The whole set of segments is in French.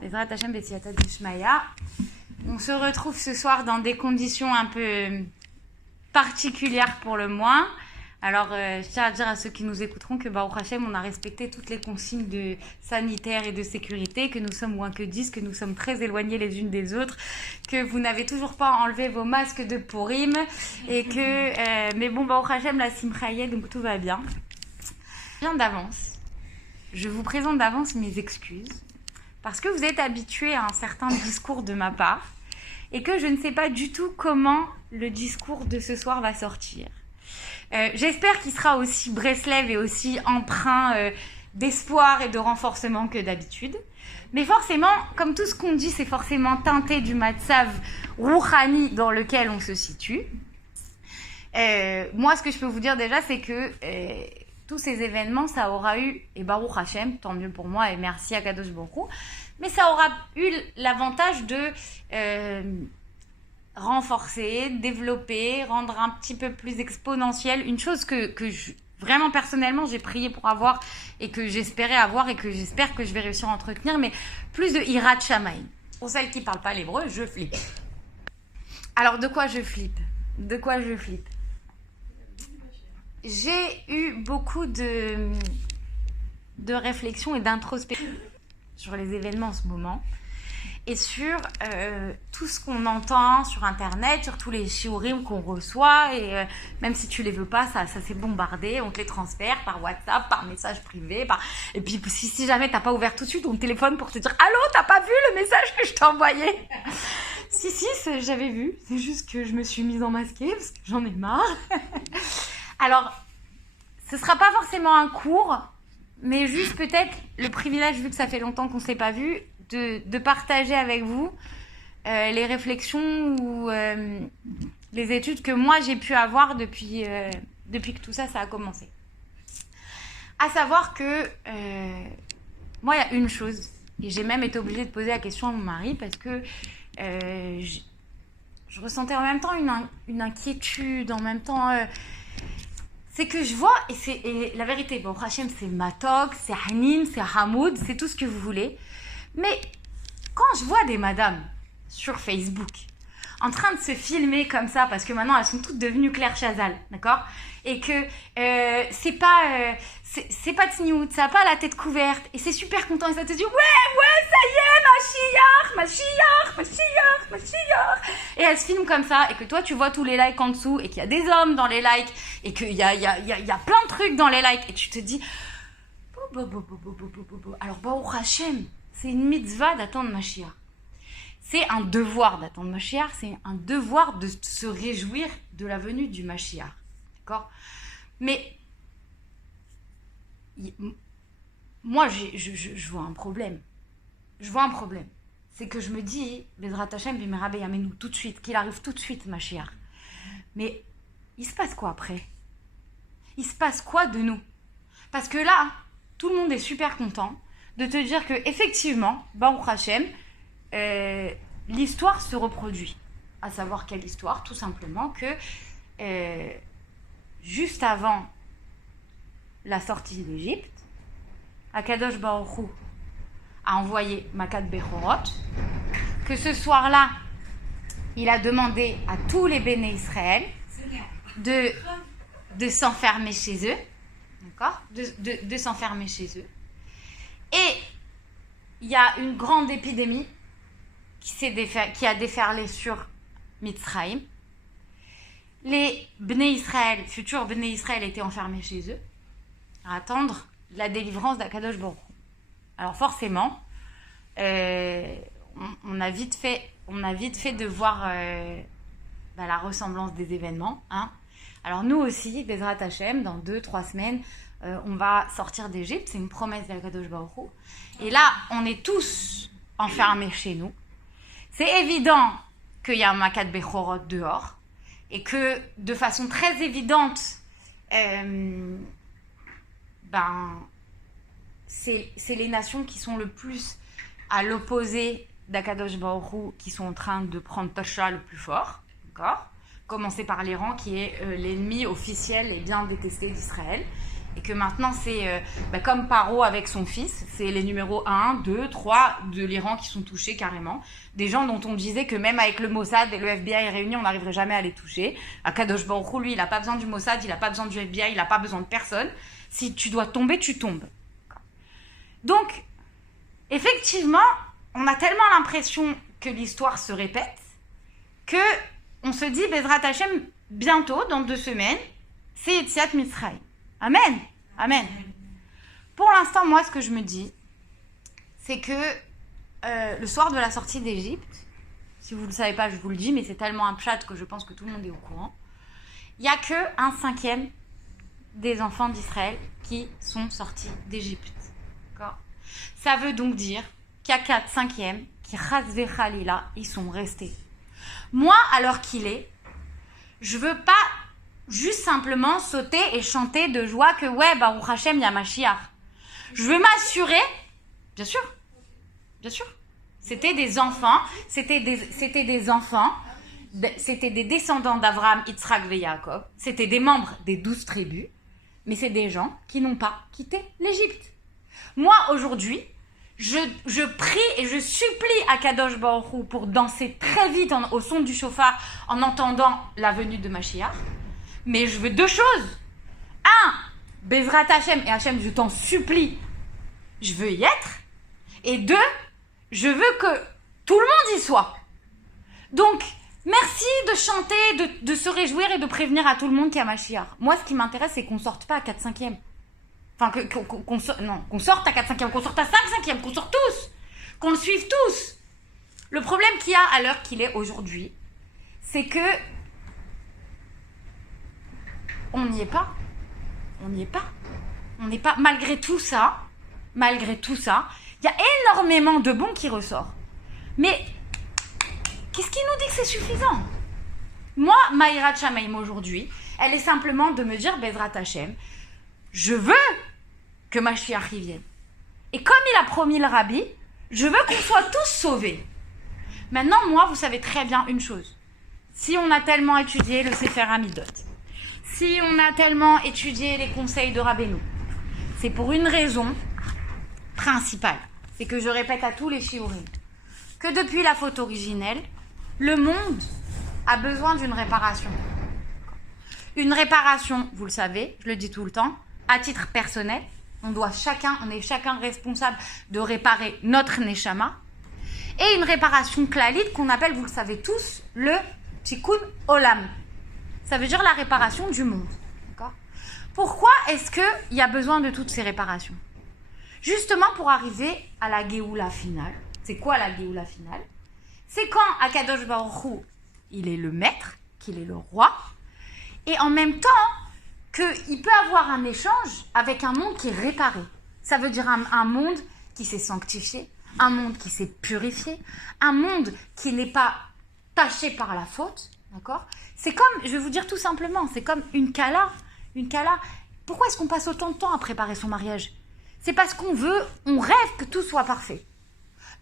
Bezrat Hashem B'Siyata Dishmaya. On se retrouve ce soir dans des conditions un peu particulières pour le moins. Alors, je tiens à dire à ceux qui nous écouteront que Baruch Hashem, on a respecté toutes les consignes de sanitaires et de sécurité, que nous sommes moins que 10, que nous sommes très éloignés les unes des autres, que vous n'avez toujours pas enlevé vos masques de Purim, et que, mais bon, Baruch Hashem, la Simchaïe, donc tout va bien. Bien d'avance, je vous présente d'avance mes excuses, parce que vous êtes habitués à un certain discours de ma part, et que je ne sais pas du tout comment le discours de ce soir va sortir. J'espère qu'il sera aussi Breslev et aussi empreint d'espoir et de renforcement que d'habitude. Mais forcément, comme tout ce qu'on dit, c'est forcément teinté du matzav rouhani dans lequel on se situe. Moi, ce que je peux vous dire déjà, c'est que tous ces événements, ça aura eu, et Baruch Hashem, tant mieux pour moi, et merci à Kadosh Baruch Hu, mais ça aura eu l'avantage de renforcer, développer, rendre un petit peu plus exponentielle une chose que vraiment personnellement j'ai prié pour avoir et que j'espérais avoir et que j'espère que je vais réussir à entretenir, mais plus de Hirat Shamayim. Pour celles qui ne parlent pas l'hébreu, je flippe. Alors de quoi je flippe? J'ai eu beaucoup de réflexion et d'introspection sur les événements en ce moment. Et sur tout ce qu'on entend sur Internet, sur tous les shiurim qu'on reçoit, et même si tu les veux pas, ça s'est bombardé, on te les transfère par WhatsApp, par message privé, et puis si jamais t'as pas ouvert tout de suite ton téléphone pour te dire « Allô, t'as pas vu le message que je t'ai envoyé ?» Si, j'avais vu, c'est juste que je me suis mise en masquée parce que j'en ai marre. Alors, ce sera pas forcément un cours, mais juste peut-être le privilège, vu que ça fait longtemps qu'on s'est pas vu, de partager avec vous les réflexions ou les études que moi j'ai pu avoir depuis que tout ça a commencé. À savoir que moi il y a une chose, et j'ai même été obligée de poser la question à mon mari parce que je ressentais en même temps une inquiétude, en même temps c'est que je vois, et la vérité, bon, Hachem c'est Matok, c'est Hanim, c'est Hamoud, c'est tout ce que vous voulez. Mais quand je vois des madames sur Facebook en train de se filmer comme ça, parce que maintenant elles sont toutes devenues Claire Chazal, d'accord? Et que c'est pas tsniout, ça n'a pas la tête couverte, et c'est super content, et ça te dit ouais, ça y est, Mashiach, et elles se filment comme ça, et que toi tu vois tous les likes en dessous, et qu'il y a des hommes dans les likes, et qu'il y a plein de trucs dans les likes, et tu te dis alors Baruch Hashem, c'est une mitzvah d'attendre Mashiach. C'est un devoir d'attendre Mashiach, c'est un devoir de se réjouir de la venue du Mashiach. D'accord? Mais moi, je vois un problème. C'est que je me dis, Bezrat Hashem, Bimerabe Yamenu, tout de suite, qu'il arrive tout de suite, Mashiach. Mais il se passe quoi après? Il se passe quoi de nous? Parce que là, tout le monde est super content de te dire que effectivement, Baruch Hashem, l'histoire se reproduit. À savoir quelle histoire? Tout simplement que juste avant la sortie d'Égypte, Akadosh Baruch Hu a envoyé Makat Bechorot, que ce soir-là, il a demandé à tous les béné Israël de s'enfermer chez eux, d'accord? De s'enfermer chez eux. Et il y a une grande épidémie qui a déferlé sur Mitzrayim. Les Bnei Israël, futurs Bnei Israël, étaient enfermés chez eux à attendre la délivrance d'Akadosh Baruch Hu. Alors forcément, on a vite fait de voir la ressemblance des événements. Hein. Alors nous aussi, Bezrat Hashem, dans 2-3 semaines, on va sortir d'Égypte, c'est une promesse d'Akadosh Baruch Hu. Et là, on est tous enfermés chez nous. C'est évident qu'il y a un Makat Bechorot dehors, et que de façon très évidente, c'est les nations qui sont le plus à l'opposé d'Akadosh Baruch Hu qui sont en train de prendre Tosha le plus fort, d'accord? Commencer par l'Iran qui est l'ennemi officiel et bien détesté d'Israël. et que maintenant c'est comme Paro avec son fils, c'est les numéros 1, 2, 3 de l'Iran qui sont touchés carrément. Des gens dont on disait que même avec le Mossad et le FBI réunis, on n'arriverait jamais à les toucher. Akadosh Baruch Hu, lui, il n'a pas besoin du Mossad, il n'a pas besoin du FBI, il n'a pas besoin de personne. Si tu dois tomber, tu tombes. Donc, effectivement, on a tellement l'impression que l'histoire se répète que on se dit, Bezrat Hashem, bientôt, dans 2 semaines, c'est Yetziat Mitzrayim. Amen. Amen. Pour l'instant, moi, ce que je me dis, c'est que le soir de la sortie d'Égypte, si vous ne le savez pas, je vous le dis, mais c'est tellement un pshat que je pense que tout le monde est au courant, il n'y a que 1/5 des enfants d'Israël qui sont sortis d'Égypte. D'accord ? Ça veut donc dire qu'il y a 4/5 qui, Chazve Khalila, ils sont restés. Moi, à l'heure qu'il est, je veux pas juste simplement sauter et chanter de joie que ouais, Baruch Hashem, il y a Mashiach. Je veux m'assurer, bien sûr, c'était des enfants, c'était des enfants, c'était des descendants d'Abraham, Yitzhak et Yaakov, c'était des membres des 12 tribus, mais c'est des gens qui n'ont pas quitté l'Égypte. Moi, aujourd'hui, je prie et je supplie à Kadosh Baruch Hu pour danser très vite au son du chauffard en entendant la venue de Mashiach. Mais je veux 2 choses. 1, Bezrat Hashem, et Hashem, je t'en supplie, je veux y être. Et 2, je veux que tout le monde y soit. Donc, merci de chanter, de se réjouir et de prévenir à tout le monde qu'il y a Mashiach. Moi, ce qui m'intéresse, c'est qu'on sorte pas à 4/5. Enfin, qu'on sorte à 4/5, qu'on sorte à 5/5, qu'on sorte tous, qu'on le suive tous. Le problème qu'il y a à l'heure qu'il est aujourd'hui, c'est que on n'y est pas. On n'y est pas. On n'est pas. Malgré tout ça, il y a énormément de bons qui ressort. Mais qu'est-ce qui nous dit que c'est suffisant ? Moi, Maïrat Shamaim aujourd'hui, elle est simplement de me dire, Bezrat Hashem, je veux que Mashiach y vienne. Et comme il a promis le Rabbi, je veux qu'on soit tous sauvés. Maintenant, moi, vous savez très bien une chose. Si on a tellement étudié le Sefer Hamidot, si on a tellement étudié les conseils de Rabbeinu, c'est pour une raison principale. C'est que je répète à tous les shiurim que depuis la faute originelle, le monde a besoin d'une réparation. Une réparation, vous le savez, je le dis tout le temps, à titre personnel, on est chacun responsable de réparer notre neshama, et une réparation klalite qu'on appelle, vous le savez tous, le tikkun olam. Ça veut dire la réparation du monde. D'accord ? Pourquoi est-ce qu'il y a besoin de toutes ces réparations ? Justement pour arriver à la Géoula finale. C'est quoi la Géoula finale ? C'est quand Akadosh Baruch Hu, il est le maître, qu'il est le roi, et en même temps qu'il peut avoir un échange avec un monde qui est réparé. Ça veut dire un monde qui s'est sanctifié, un monde qui s'est purifié, un monde qui n'est pas taché par la faute, d'accord ? C'est comme, je vais vous dire tout simplement, c'est comme une kala. Pourquoi est-ce qu'on passe autant de temps à préparer son mariage ? C'est parce on rêve que tout soit parfait.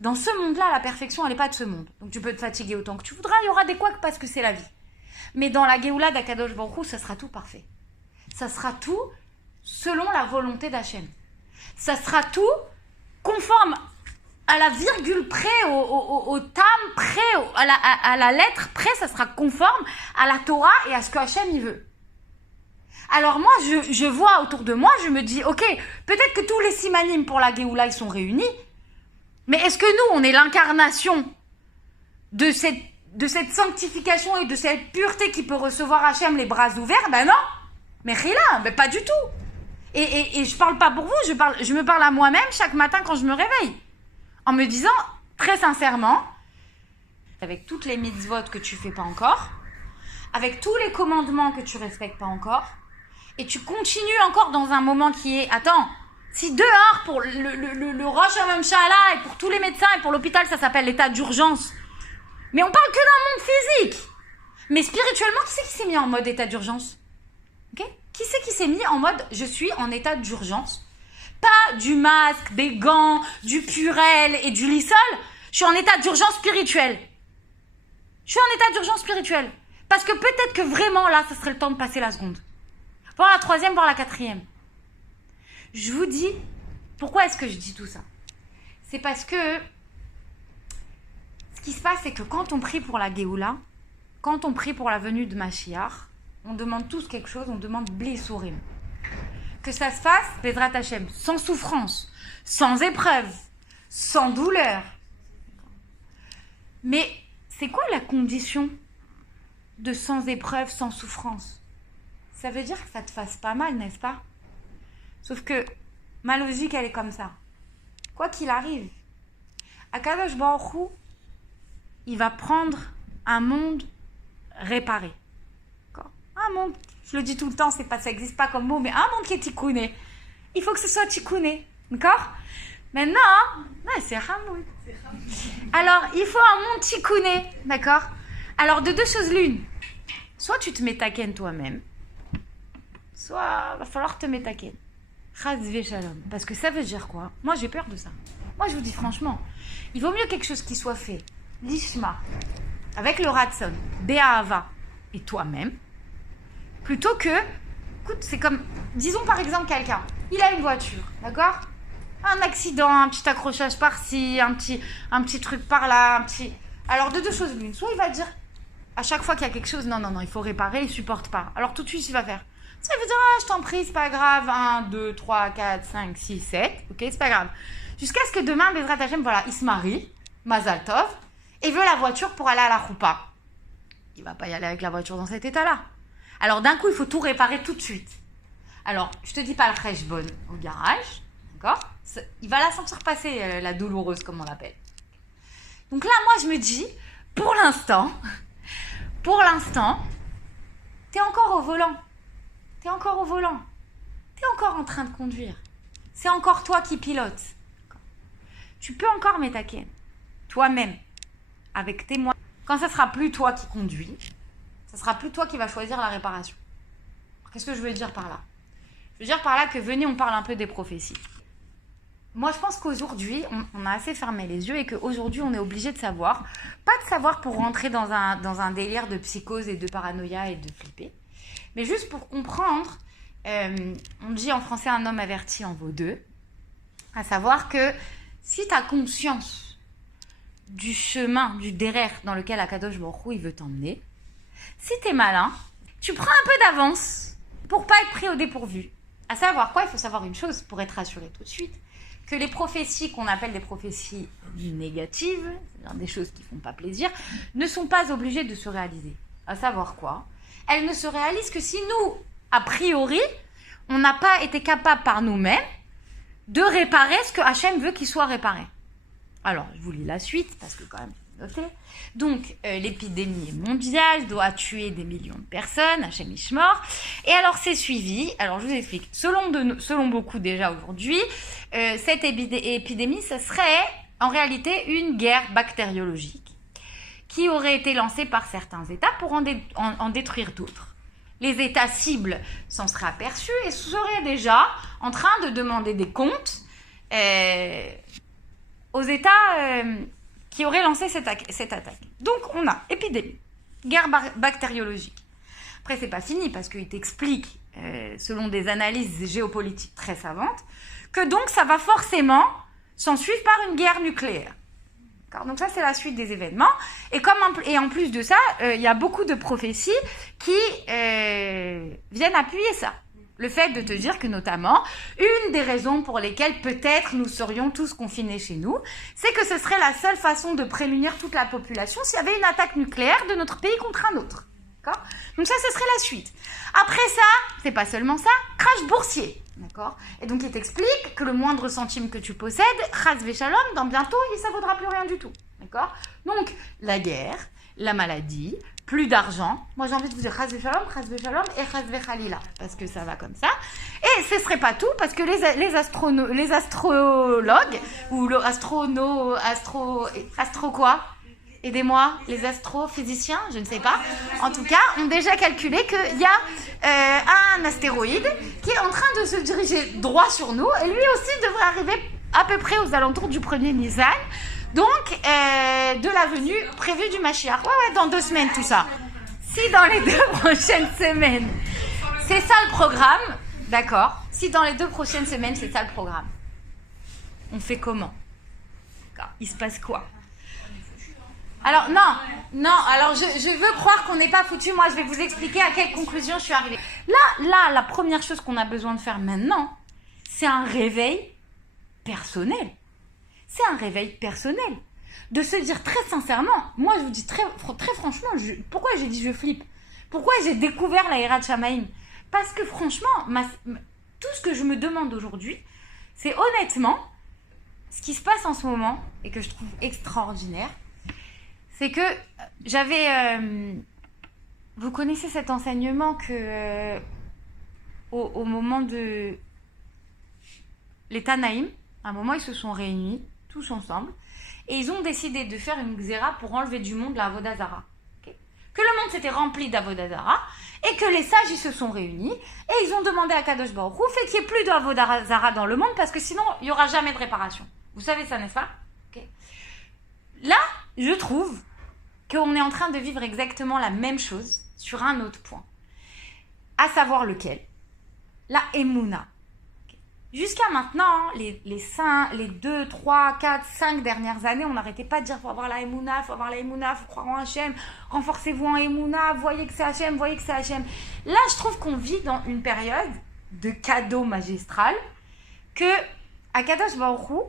Dans ce monde-là, la perfection, elle n'est pas de ce monde. Donc tu peux te fatiguer autant que tu voudras, il y aura des couacs parce que c'est la vie. Mais dans la Géoula d'Akadosh Baruch Hu, ça sera tout parfait. Ça sera tout selon la volonté d'Hachem. Ça sera tout conforme à la virgule près, au tam près, à la lettre près, ça sera conforme à la Torah et à ce que Hachem y veut. Alors moi, je vois autour de moi, je me dis, ok, peut-être que tous les simanim pour la Géoula, ils sont réunis, mais est-ce que nous, on est l'incarnation de cette sanctification et de cette pureté qui peut recevoir Hachem les bras ouverts ? Ben non, mais Rila, ben pas du tout. Et je parle pas pour vous, je me parle à moi-même chaque matin quand je me réveille, en me disant, très sincèrement, avec toutes les mitzvot que tu fais pas encore, avec tous les commandements que tu respectes pas encore, et tu continues encore dans un moment qui est, attends, si dehors pour le Rosh Hashanah et pour tous les médecins et pour l'hôpital ça s'appelle l'état d'urgence, mais on parle que d'un monde physique, mais spirituellement, qui c'est qui s'est mis en mode état d'urgence ? Okay ? Qui c'est qui s'est mis en mode je suis en état d'urgence ? Pas du masque, des gants, du purel et du lissol, je suis en état d'urgence spirituelle. Je suis en état d'urgence spirituelle. Parce que peut-être que vraiment là, ça serait le temps de passer la seconde. Voir la troisième, voir la quatrième. Je vous dis, pourquoi est-ce que je dis tout ça? C'est parce que ce qui se passe, c'est que quand on prie pour la Géoula, quand on prie pour la venue de Mashiach, on demande tous quelque chose, on demande Bli Sourim. Que ça se fasse, Bezrat Hashem, sans souffrance, sans épreuve, sans douleur. Mais c'est quoi la condition de sans épreuve, sans souffrance? Ça veut dire que ça te fasse pas mal, n'est-ce pas? Sauf que ma logique, elle est comme ça. Quoi qu'il arrive, Akadosh Baruch Hu, il va prendre un monde réparé. D'accord? Un monde, je le dis tout le temps, c'est pas, ça n'existe pas comme mot, mais un monde qui est tikkuné. Il faut que ce soit tikkuné. D'accord? Maintenant, c'est Hamoud. Alors, il faut un monde tikkuné. D'accord? Alors, de deux choses l'une. Soit tu te mets taken toi-même, soit va falloir te mettre taken. Chazvé shalom. Parce que ça veut dire quoi? Moi, j'ai peur de ça. Moi, je vous dis franchement, il vaut mieux quelque chose qui soit fait, l'ishma, avec le ratson, béahava, et toi-même, plutôt que, écoute, c'est comme, disons par exemple quelqu'un, il a une voiture, d'accord? Un accident, un petit accrochage par-ci, un petit truc par-là, un petit... Alors, de deux choses l'une. Soit il va dire, à chaque fois qu'il y a quelque chose, non, il faut réparer, il supporte pas. Alors, tout de suite, il va faire... Ça veut dire, je t'en prie, c'est pas grave, 1, 2, 3, 4, 5, 6, 7, ok, c'est pas grave. Jusqu'à ce que demain, Bezrat Hashem, voilà, il se marie, Mazal Tov, et veut la voiture pour aller à la choupa. Il va pas y aller avec la voiture dans cet état-là. Alors, d'un coup, il faut tout réparer tout de suite. Alors, je te dis pas le cheshbon au garage, d'accord? Il va la sentir passer, la douloureuse, comme on l'appelle. Donc là, moi, je me dis, pour l'instant, t'es encore au volant. T'es encore au volant. T'es encore en train de conduire. C'est encore toi qui pilotes. Tu peux encore m'attaquer. Toi-même. Avec tes moyens. Quand ça sera plus toi qui conduis, ça sera plus toi qui va choisir la réparation. Qu'est-ce que je veux dire par là? Je veux dire par là que venez, on parle un peu des prophéties. Moi, je pense qu'aujourd'hui, on a assez fermé les yeux et qu'aujourd'hui, on est obligé de savoir. Pas de savoir pour rentrer dans un délire de psychose et de paranoïa et de flipper. Mais juste pour comprendre, on dit en français un homme averti en vaut deux, à savoir que si tu as conscience du chemin, du derrière dans lequel Akadosh Baruch Hu, il veut t'emmener, si tu es malin, tu prends un peu d'avance pour pas être pris au dépourvu. À savoir quoi? Il faut savoir une chose pour être rassuré tout de suite, que les prophéties qu'on appelle des prophéties négatives, c'est-à-dire des choses qui font pas plaisir, ne sont pas obligées de se réaliser. À savoir quoi? Elles ne se réalisent que si nous, a priori, on n'a pas été capable par nous-mêmes de réparer ce que Hachem veut qu'il soit réparé. Alors, je vous lis la suite, parce que quand même, j'ai noté. Donc, l'épidémie est mondiale, doit tuer des millions de personnes, Hachem Ishmor. Et alors, c'est suivi. Alors, je vous explique. Selon beaucoup déjà aujourd'hui, cette épidémie, ce serait en réalité une guerre bactériologique qui aurait été lancée par certains États pour en détruire d'autres. Les États cibles s'en seraient aperçus et seraient déjà en train de demander des comptes aux États qui auraient lancé cette attaque. Donc, on a épidémie, guerre bactériologique. Après, c'est pas fini parce qu'il t'explique, selon des analyses géopolitiques très savantes, que donc ça va forcément s'en suivre par une guerre nucléaire. Donc ça, c'est la suite des événements. Et en plus de ça, il y a beaucoup de prophéties qui viennent appuyer ça. Le fait de te dire que notamment, une des raisons pour lesquelles peut-être nous serions tous confinés chez nous, c'est que ce serait la seule façon de prémunir toute la population s'il y avait une attaque nucléaire de notre pays contre un autre. D'accord? Donc ça, ce serait la suite. Après ça, c'est pas seulement ça, crash boursier. D'accord? Et donc, il t'explique que le moindre centime que tu possèdes, chas shalom, dans bientôt, ça ne vaudra plus rien du tout. D'accord? Donc, la guerre, la maladie, plus d'argent. Moi, j'ai envie de vous dire chas shalom et chas khalila, parce que ça va comme ça. Et ce ne serait pas tout, parce que les astrologues, ou le astro quoi? Aidez-moi, les astrophysiciens, je ne sais pas, en tout cas, ont déjà calculé qu'il y a un astéroïde qui est en train de se diriger droit sur nous, et lui aussi devrait arriver à peu près aux alentours du 1er Nisan, donc de la venue prévue du Mashiach. Ouais, dans 2 semaines tout ça. Si dans les 2 prochaines semaines, c'est ça le programme, D'accord. Si dans les 2 prochaines semaines, c'est ça le programme, on fait comment? Il se passe quoi? Alors, non, alors je veux croire qu'on n'est pas foutu. Moi, je vais vous expliquer à quelle conclusion je suis arrivée. Là, la première chose qu'on a besoin de faire maintenant, c'est un réveil personnel. C'est un réveil personnel. De se dire très sincèrement, moi, je vous dis très franchement, pourquoi j'ai dit je flippe? Pourquoi j'ai découvert la Hirat Shamaïm? Parce que franchement, tout ce que je me demande aujourd'hui, c'est honnêtement, ce qui se passe en ce moment, et que je trouve extraordinaire, c'est que j'avais... vous connaissez cet enseignement que au moment de les Tanaïm, à un moment, ils se sont réunis, tous ensemble, et ils ont décidé de faire une xéra pour enlever du monde la Avodah Zara. Okay? Que le monde s'était rempli d'Avodah Zara, et que les sages, ils se sont réunis, et ils ont demandé à Kadosh Baruch Hu, fait qu'il n'y ait plus d'Avodah Zara dans le monde, parce que sinon, il n'y aura jamais de réparation. Vous savez ça, n'est-ce pas? Okay. Là, je trouve qu'on est en train de vivre exactement la même chose sur un autre point. À savoir lequel? La Emouna. Okay. Jusqu'à maintenant, les 2, 3, 4, 5 dernières années, on n'arrêtait pas de dire « faut avoir la Emouna, faut avoir la Emouna, faut croire en Hachem, renforcez-vous en Emouna, voyez que c'est Hachem, voyez que c'est Hachem ». Là, je trouve qu'on vit dans une période de cadeau magistral que à Kadosh Baruch Hu,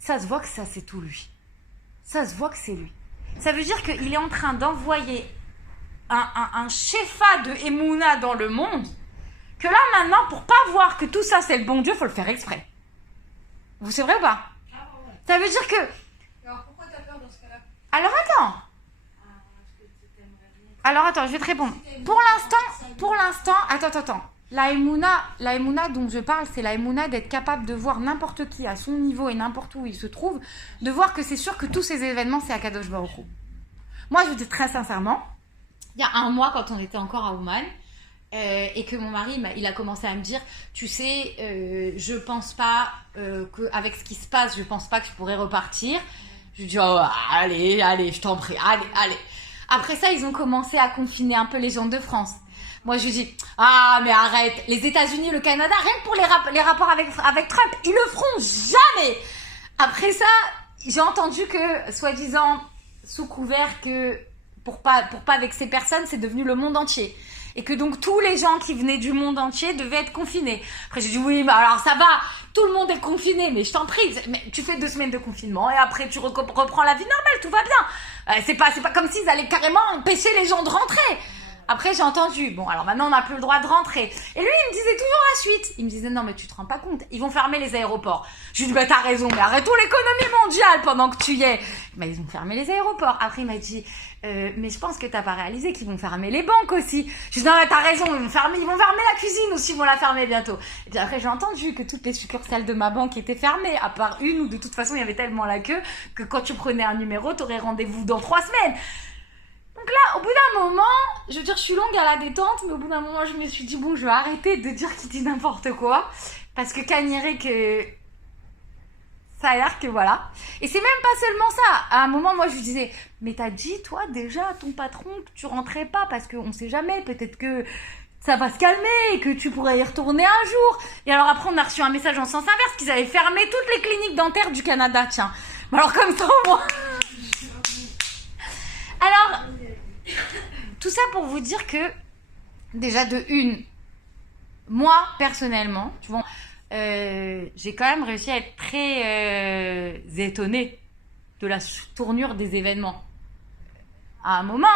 ça se voit que ça, c'est tout lui. Ça se voit que c'est lui. Ça veut dire qu'il est en train d'envoyer un shefa de Emouna dans le monde, que là, maintenant, pour pas voir que tout ça, c'est le bon Dieu, il faut le faire exprès. Vous, c'est vrai ou pas? Ça veut dire que... Alors, pourquoi t'as peur dans ce cas-là? Alors, attends, je vais te répondre. Pour l'instant, attends. La Emouna dont je parle, c'est la Emouna d'être capable de voir n'importe qui à son niveau et n'importe où il se trouve, de voir que c'est sûr que tous ces événements, c'est Akadosh Baruch Hu. Moi, je vous dis très sincèrement, il y a un mois, quand on était encore à Ouman, et que mon mari, il a commencé à me dire, tu sais, je pense pas qu'avec ce qui se passe, je pense pas que je pourrais repartir. Je lui dis, oh, allez, je t'en prie, allez. Après ça, ils ont commencé à confiner un peu les gens de France. Moi, je lui dis, ah, mais arrête, les États-Unis, le Canada, rien que pour les rapports avec Trump, ils le feront jamais. Après ça, j'ai entendu que, soi-disant, sous couvert que pour pas vexer personne, c'est devenu le monde entier. Et que donc tous les gens qui venaient du monde entier devaient être confinés. Après, j'ai dit, oui, mais alors ça va, tout le monde est confiné, mais je t'en prie, mais tu fais 2 semaines de confinement et après tu reprends la vie normale, tout va bien. C'est pas comme s'ils allaient carrément empêcher les gens de rentrer. Après, j'ai entendu, bon, alors maintenant, on n'a plus le droit de rentrer. Et lui, il me disait toujours la suite. Il me disait, non, mais tu te rends pas compte, ils vont fermer les aéroports. Je lui dis, bah, t'as raison, mais arrêtons l'économie mondiale pendant que tu y es. Bah, ils ont fermé les aéroports. Après, il m'a dit, mais je pense que t'as pas réalisé qu'ils vont fermer les banques aussi. Je lui dis, non, mais t'as raison, ils vont fermer la cuisine aussi, ils vont la fermer bientôt. Et puis après, j'ai entendu que toutes les succursales de ma banque étaient fermées, à part une où de toute façon, il y avait tellement la queue que quand tu prenais un numéro, t'aurais rendez-vous dans 3 semaines. Donc là, au bout d'un moment, je veux dire, je suis longue à la détente, mais au bout d'un moment, je me suis dit, bon, je vais arrêter de dire qu'il dit n'importe quoi, parce que Kaniré, que ça a l'air que voilà. Et c'est même pas seulement ça. À un moment, moi, je lui disais, mais t'as dit, toi, déjà, à ton patron, que tu rentrais pas, parce qu'on sait jamais, peut-être que ça va se calmer, et que tu pourrais y retourner un jour. Et alors après, on a reçu un message en sens inverse, qu'ils avaient fermé toutes les cliniques dentaires du Canada, tiens. Mais alors, comme ça, moi... Alors... Tout ça pour vous dire que, déjà de une, moi, personnellement, tu vois, j'ai quand même réussi à être très étonnée de la tournure des événements. À un moment,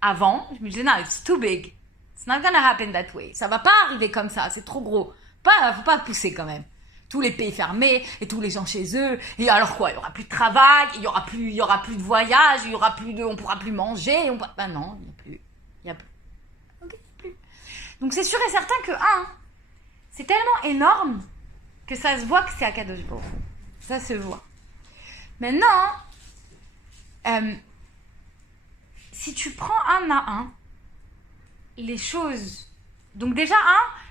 avant, je me disais, non, it's too big. It's not gonna happen that way. Ça va pas arriver comme ça, c'est trop gros. Faut pas pousser quand même. Tous les pays fermés, et tous les gens chez eux, et alors quoi, il y aura plus de travail, il y aura plus de voyage, on pourra plus manger, bah non, il y a plus. Ok, plus. Donc c'est sûr et certain que, c'est tellement énorme, que ça se voit que c'est Akadosh Baruch Hu. Ça se voit. Maintenant, si tu prends un à un, les choses, donc déjà,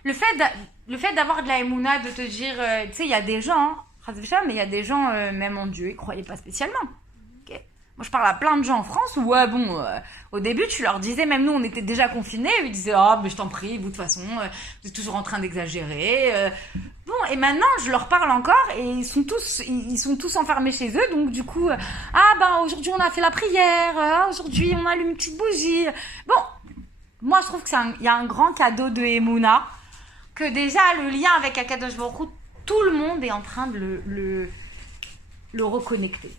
le fait d'avoir de la émouna, de te dire, tu sais, il y a des gens, mais il y a des gens, même en Dieu, ils ne croyaient pas spécialement. Okay. Moi, je parle à plein de gens en France où, ouais, bon, au début, tu leur disais, même nous, on était déjà confinés, ils disaient, ah, mais je t'en prie, vous, de toute façon, vous êtes toujours en train d'exagérer. Bon, et maintenant, je leur parle encore et ils sont tous enfermés chez eux, donc du coup, ah, ben, aujourd'hui, on a fait la prière, aujourd'hui, on allume une petite bougie. Bon, moi, je trouve qu'il y a un grand cadeau de Emouna, que déjà, le lien avec Akadosh Baruch Hu, tout le monde est en train de le reconnecter.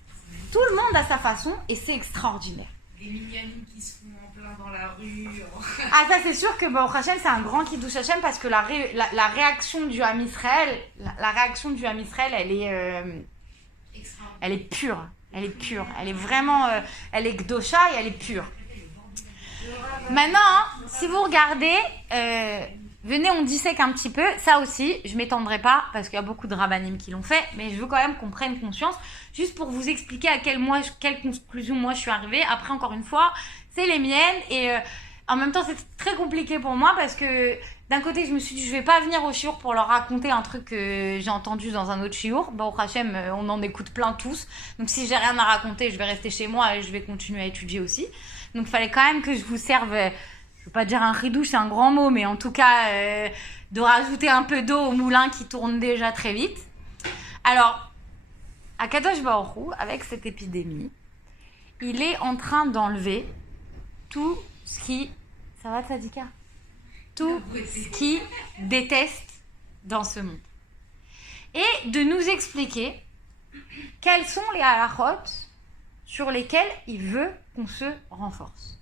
Tout le monde a sa façon et c'est extraordinaire. Des minyanim qui se font en plein dans la rue. Ah, ça c'est sûr que Baruch Hashem, c'est un grand Kiddush Hashem parce que la réaction du Ham Israël, la réaction du Ham Israël, elle est pure. Elle est pure. Elle est vraiment, elle est Gdosha et elle est pure. Maintenant, si vous regardez, venez, on dissèque un petit peu. Ça aussi, je ne m'étendrai pas parce qu'il y a beaucoup de rabbanim qui l'ont fait, mais je veux quand même qu'on prenne conscience, juste pour vous expliquer à quelle conclusion moi je suis arrivée. Après, encore une fois, c'est les miennes et en même temps, c'est très compliqué pour moi parce que d'un côté, je me suis dit, je vais pas venir au shiur pour leur raconter un truc que j'ai entendu dans un autre shiur. Baruch Hashem, on en écoute plein tous. Donc, si j'ai rien à raconter, je vais rester chez moi et je vais continuer à étudier aussi. Donc, il fallait quand même que je vous serve, je veux pas dire un ridouche, c'est un grand mot, mais en tout cas, de rajouter un peu d'eau au moulin qui tourne déjà très vite. Alors, Akadosh Baruch Hu, avec cette épidémie, il est en train d'enlever tout ce qui... Ça va, Tzadika? Tout ce qui déteste dans ce monde. Et de nous expliquer quels sont les halachot sur lesquels il veut qu'on se renforce.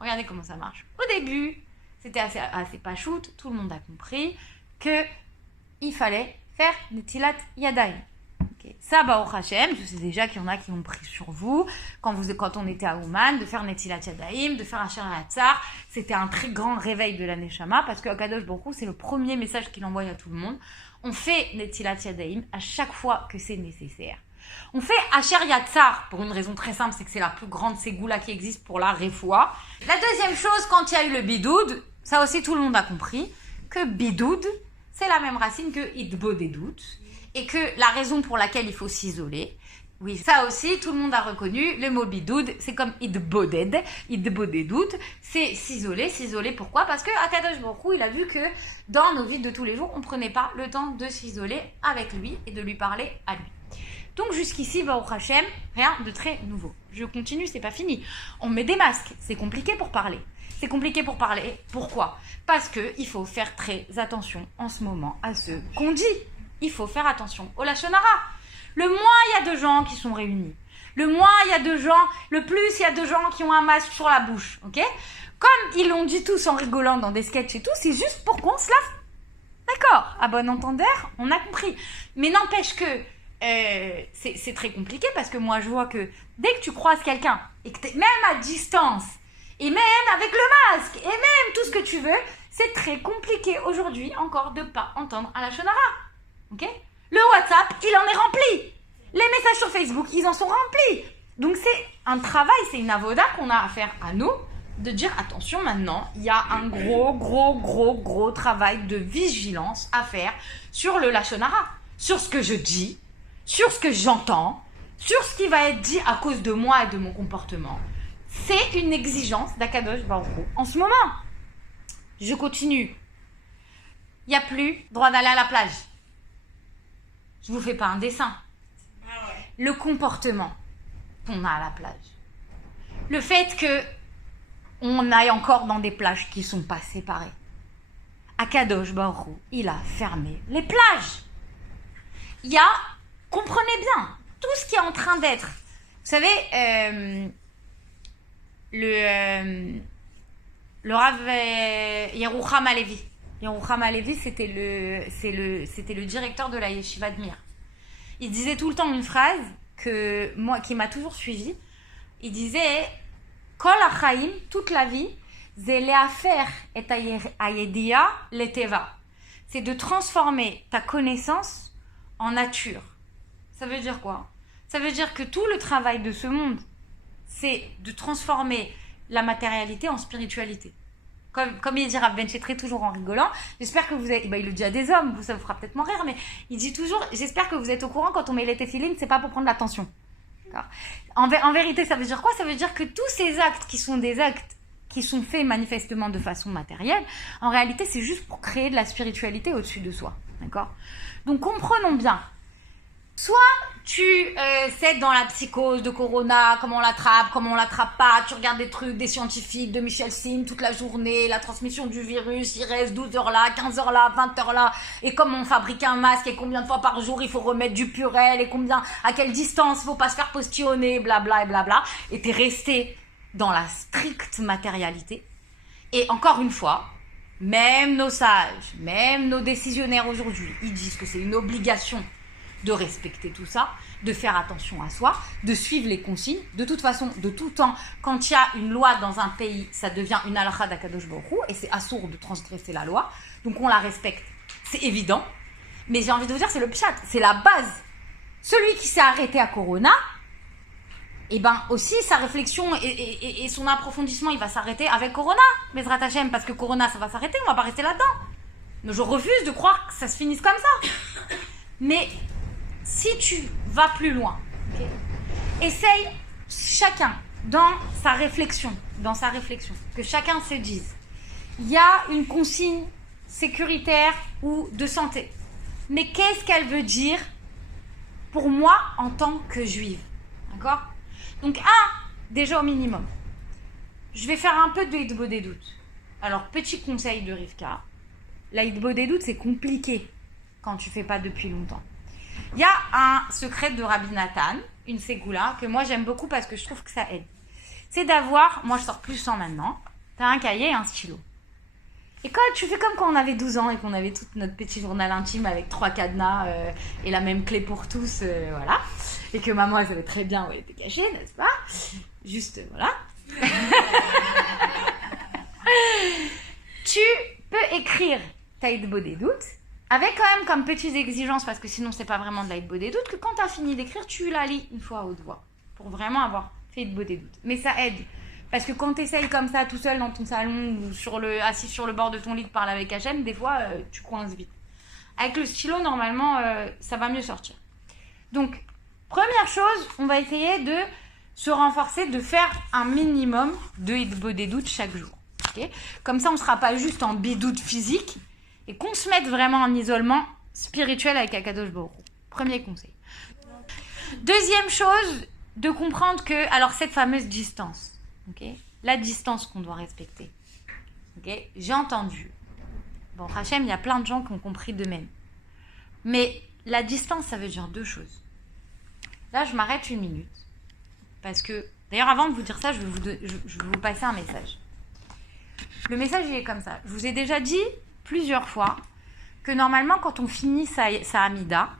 Regardez comment ça marche. Au début, c'était assez pachout, tout le monde a compris qu'il fallait faire Netilat Yadayim. Okay. Ça, Baruch Hashem, je sais déjà qu'il y en a qui ont pris sur vous, quand on était à Ouman, de faire Netilat Yadayim, de faire Asher Hatzar. C'était un très grand réveil de la Neshama, parce que Akadosh Baruch Hu, c'est le premier message qu'il envoie à tout le monde. On fait Netilat Yadayim à chaque fois que c'est nécessaire. On fait Asher Yatzar pour une raison très simple, c'est que c'est la plus grande ségoula qui existe pour la refoua. La deuxième chose, quand il y a eu le bidoud, ça aussi tout le monde a compris, que bidoud, c'est la même racine que idbodedout, et que la raison pour laquelle il faut s'isoler, oui, ça aussi, tout le monde a reconnu, le mot bidoud, c'est comme idbodedout, c'est s'isoler, pourquoi? Parce que Akadosh Baruch Hu, il a vu que dans nos vies de tous les jours, on ne prenait pas le temps de s'isoler avec lui et de lui parler à lui. Donc jusqu'ici, Baruch Hashem, rien de très nouveau. Je continue, c'est pas fini. On met des masques, c'est compliqué pour parler. C'est compliqué pour parler, pourquoi? Parce qu'il faut faire très attention en ce moment à ce qu'on dit. Il faut faire attention au Lashon Hara. Le moins il y a de gens qui sont réunis, le moins il y a de gens, le plus il y a de gens qui ont un masque sur la bouche, ok? Comme ils l'ont dit tous en rigolant dans des sketchs et tout, c'est juste pour qu'on se lave. D'accord, à bon entendeur, on a compris. Mais n'empêche que c'est très compliqué parce que moi je vois que dès que tu croises quelqu'un et que t'es même à distance et même avec le masque et même tout ce que tu veux, c'est très compliqué aujourd'hui encore de pas entendre à la Lashon Hara. Ok? Le WhatsApp, il en est rempli. Les messages sur Facebook, ils en sont remplis. Donc c'est un travail, c'est une avoda qu'on a à faire à nous, de dire attention maintenant, il y a un gros travail de vigilance à faire sur le Lashon Hara, sur ce que je dis, sur ce que j'entends, sur ce qui va être dit à cause de moi et de mon comportement. C'est une exigence d'Akadosh Baruch Hu. En ce moment, je continue. Il n'y a plus droit d'aller à la plage. Je ne vous fais pas un dessin. Le comportement qu'on a à la plage. Le fait qu'on aille encore dans des plages qui ne sont pas séparées. Akadosh Baruch Hu, il a fermé les plages. Il y a, comprenez bien, tout ce qui est en train d'être. Vous savez, le Rav Yerucham Halevi. Yerucham Halevi, c'était le directeur de la Yeshiva de Mir. Il disait tout le temps une phrase qui m'a toujours suivie. Il disait Kol hachaim, toute la vie, c'est leafer et ayediya leteva. C'est de transformer ta connaissance en nature. Ça veut dire quoi? Ça veut dire que tout le travail de ce monde, c'est de transformer la matérialité en spiritualité. Comme il dit Rav Ben Chetri toujours en rigolant, j'espère que vous êtes, il le dit à des hommes, ça vous fera peut-être moins rire, mais il dit toujours, j'espère que vous êtes au courant quand on met les téphilines, c'est pas pour prendre l'attention. D'accord. En vérité, ça veut dire quoi? Ça veut dire que tous ces actes qui sont des actes qui sont faits manifestement de façon matérielle, en réalité, c'est juste pour créer de la spiritualité au-dessus de soi. D'accord? Donc, comprenons bien. Soit tu sais dans la psychose de Corona, comment on l'attrape pas, tu regardes des trucs, des scientifiques, de Michel Sim toute la journée, la transmission du virus, il reste 12 heures là, 15 heures là, 20 heures là, et comment on fabrique un masque, et combien de fois par jour il faut remettre du Purell, et à quelle distance il faut pas se faire postillonner, blabla et blabla, et t'es resté dans la stricte matérialité. Et encore une fois, même nos sages, même nos décisionnaires aujourd'hui, ils disent que c'est une obligation de respecter tout ça, de faire attention à soi, de suivre les consignes. De toute façon, de tout temps, quand il y a une loi dans un pays, ça devient une halakha d'Akadosh Baruch Hu, et c'est assourd de transgresser la loi. Donc on la respecte, c'est évident. Mais j'ai envie de vous dire, c'est le pshat, c'est la base. Celui qui s'est arrêté à Corona, et ben aussi sa réflexion et son approfondissement, il va s'arrêter avec Corona, Bezrat Hashem, parce que Corona, ça va s'arrêter, on va pas rester là-dedans. Je refuse de croire que ça se finisse comme ça. Mais si tu vas plus loin, okay, essaye chacun dans sa réflexion, que chacun se dise, il y a une consigne sécuritaire ou de santé. Mais qu'est-ce qu'elle veut dire pour moi en tant que juive? D'accord? Donc, déjà au minimum, je vais faire un peu de hitbo des doutes. Alors, petit conseil de Rivka, la hitbo des doutes, c'est compliqué quand tu fais pas depuis longtemps. Il y a un secret de Rabbi Nathan, une ségoula, que moi j'aime beaucoup parce que je trouve que ça aide. C'est d'avoir, moi je sors plus sans maintenant, t'as un cahier et un stylo. Et quand tu fais comme quand on avait 12 ans et qu'on avait tout notre petit journal intime avec 3 cadenas et la même clé pour tous, voilà. Et que maman elle savait très bien où elle était cachée, n'est-ce pas? Juste, voilà. Tu peux écrire ta hitbo des doutes, avec quand même comme petites exigences, parce que sinon c'est pas vraiment de la hitbo des doutes, que quand tu as fini d'écrire, tu la lis une fois à haute voix, pour vraiment avoir fait hitbo des doutes. Mais ça aide, parce que quand tu essayes comme ça, tout seul dans ton salon, ou assis sur le bord de ton lit de parler avec Hachem, des fois tu coinces vite. Avec le stylo, normalement, ça va mieux sortir. Donc, première chose, on va essayer de se renforcer, de faire un minimum de hitbo des doutes chaque jour. Okay, comme ça, on ne sera pas juste en bidoute physique, et qu'on se mette vraiment en isolement spirituel avec Akadosh Baruch Hu. Premier conseil. Deuxième chose, de comprendre que, alors cette fameuse distance, okay, la distance qu'on doit respecter. Okay, j'ai entendu. Bon, Hachem, il y a plein de gens qui ont compris de même. Mais la distance, ça veut dire deux choses. Là, je m'arrête une minute. Parce que, d'ailleurs, avant de vous dire ça, je vais vous passer un message. Le message, il est comme ça. Je vous ai déjà dit plusieurs fois que normalement, quand on finit sa Amida,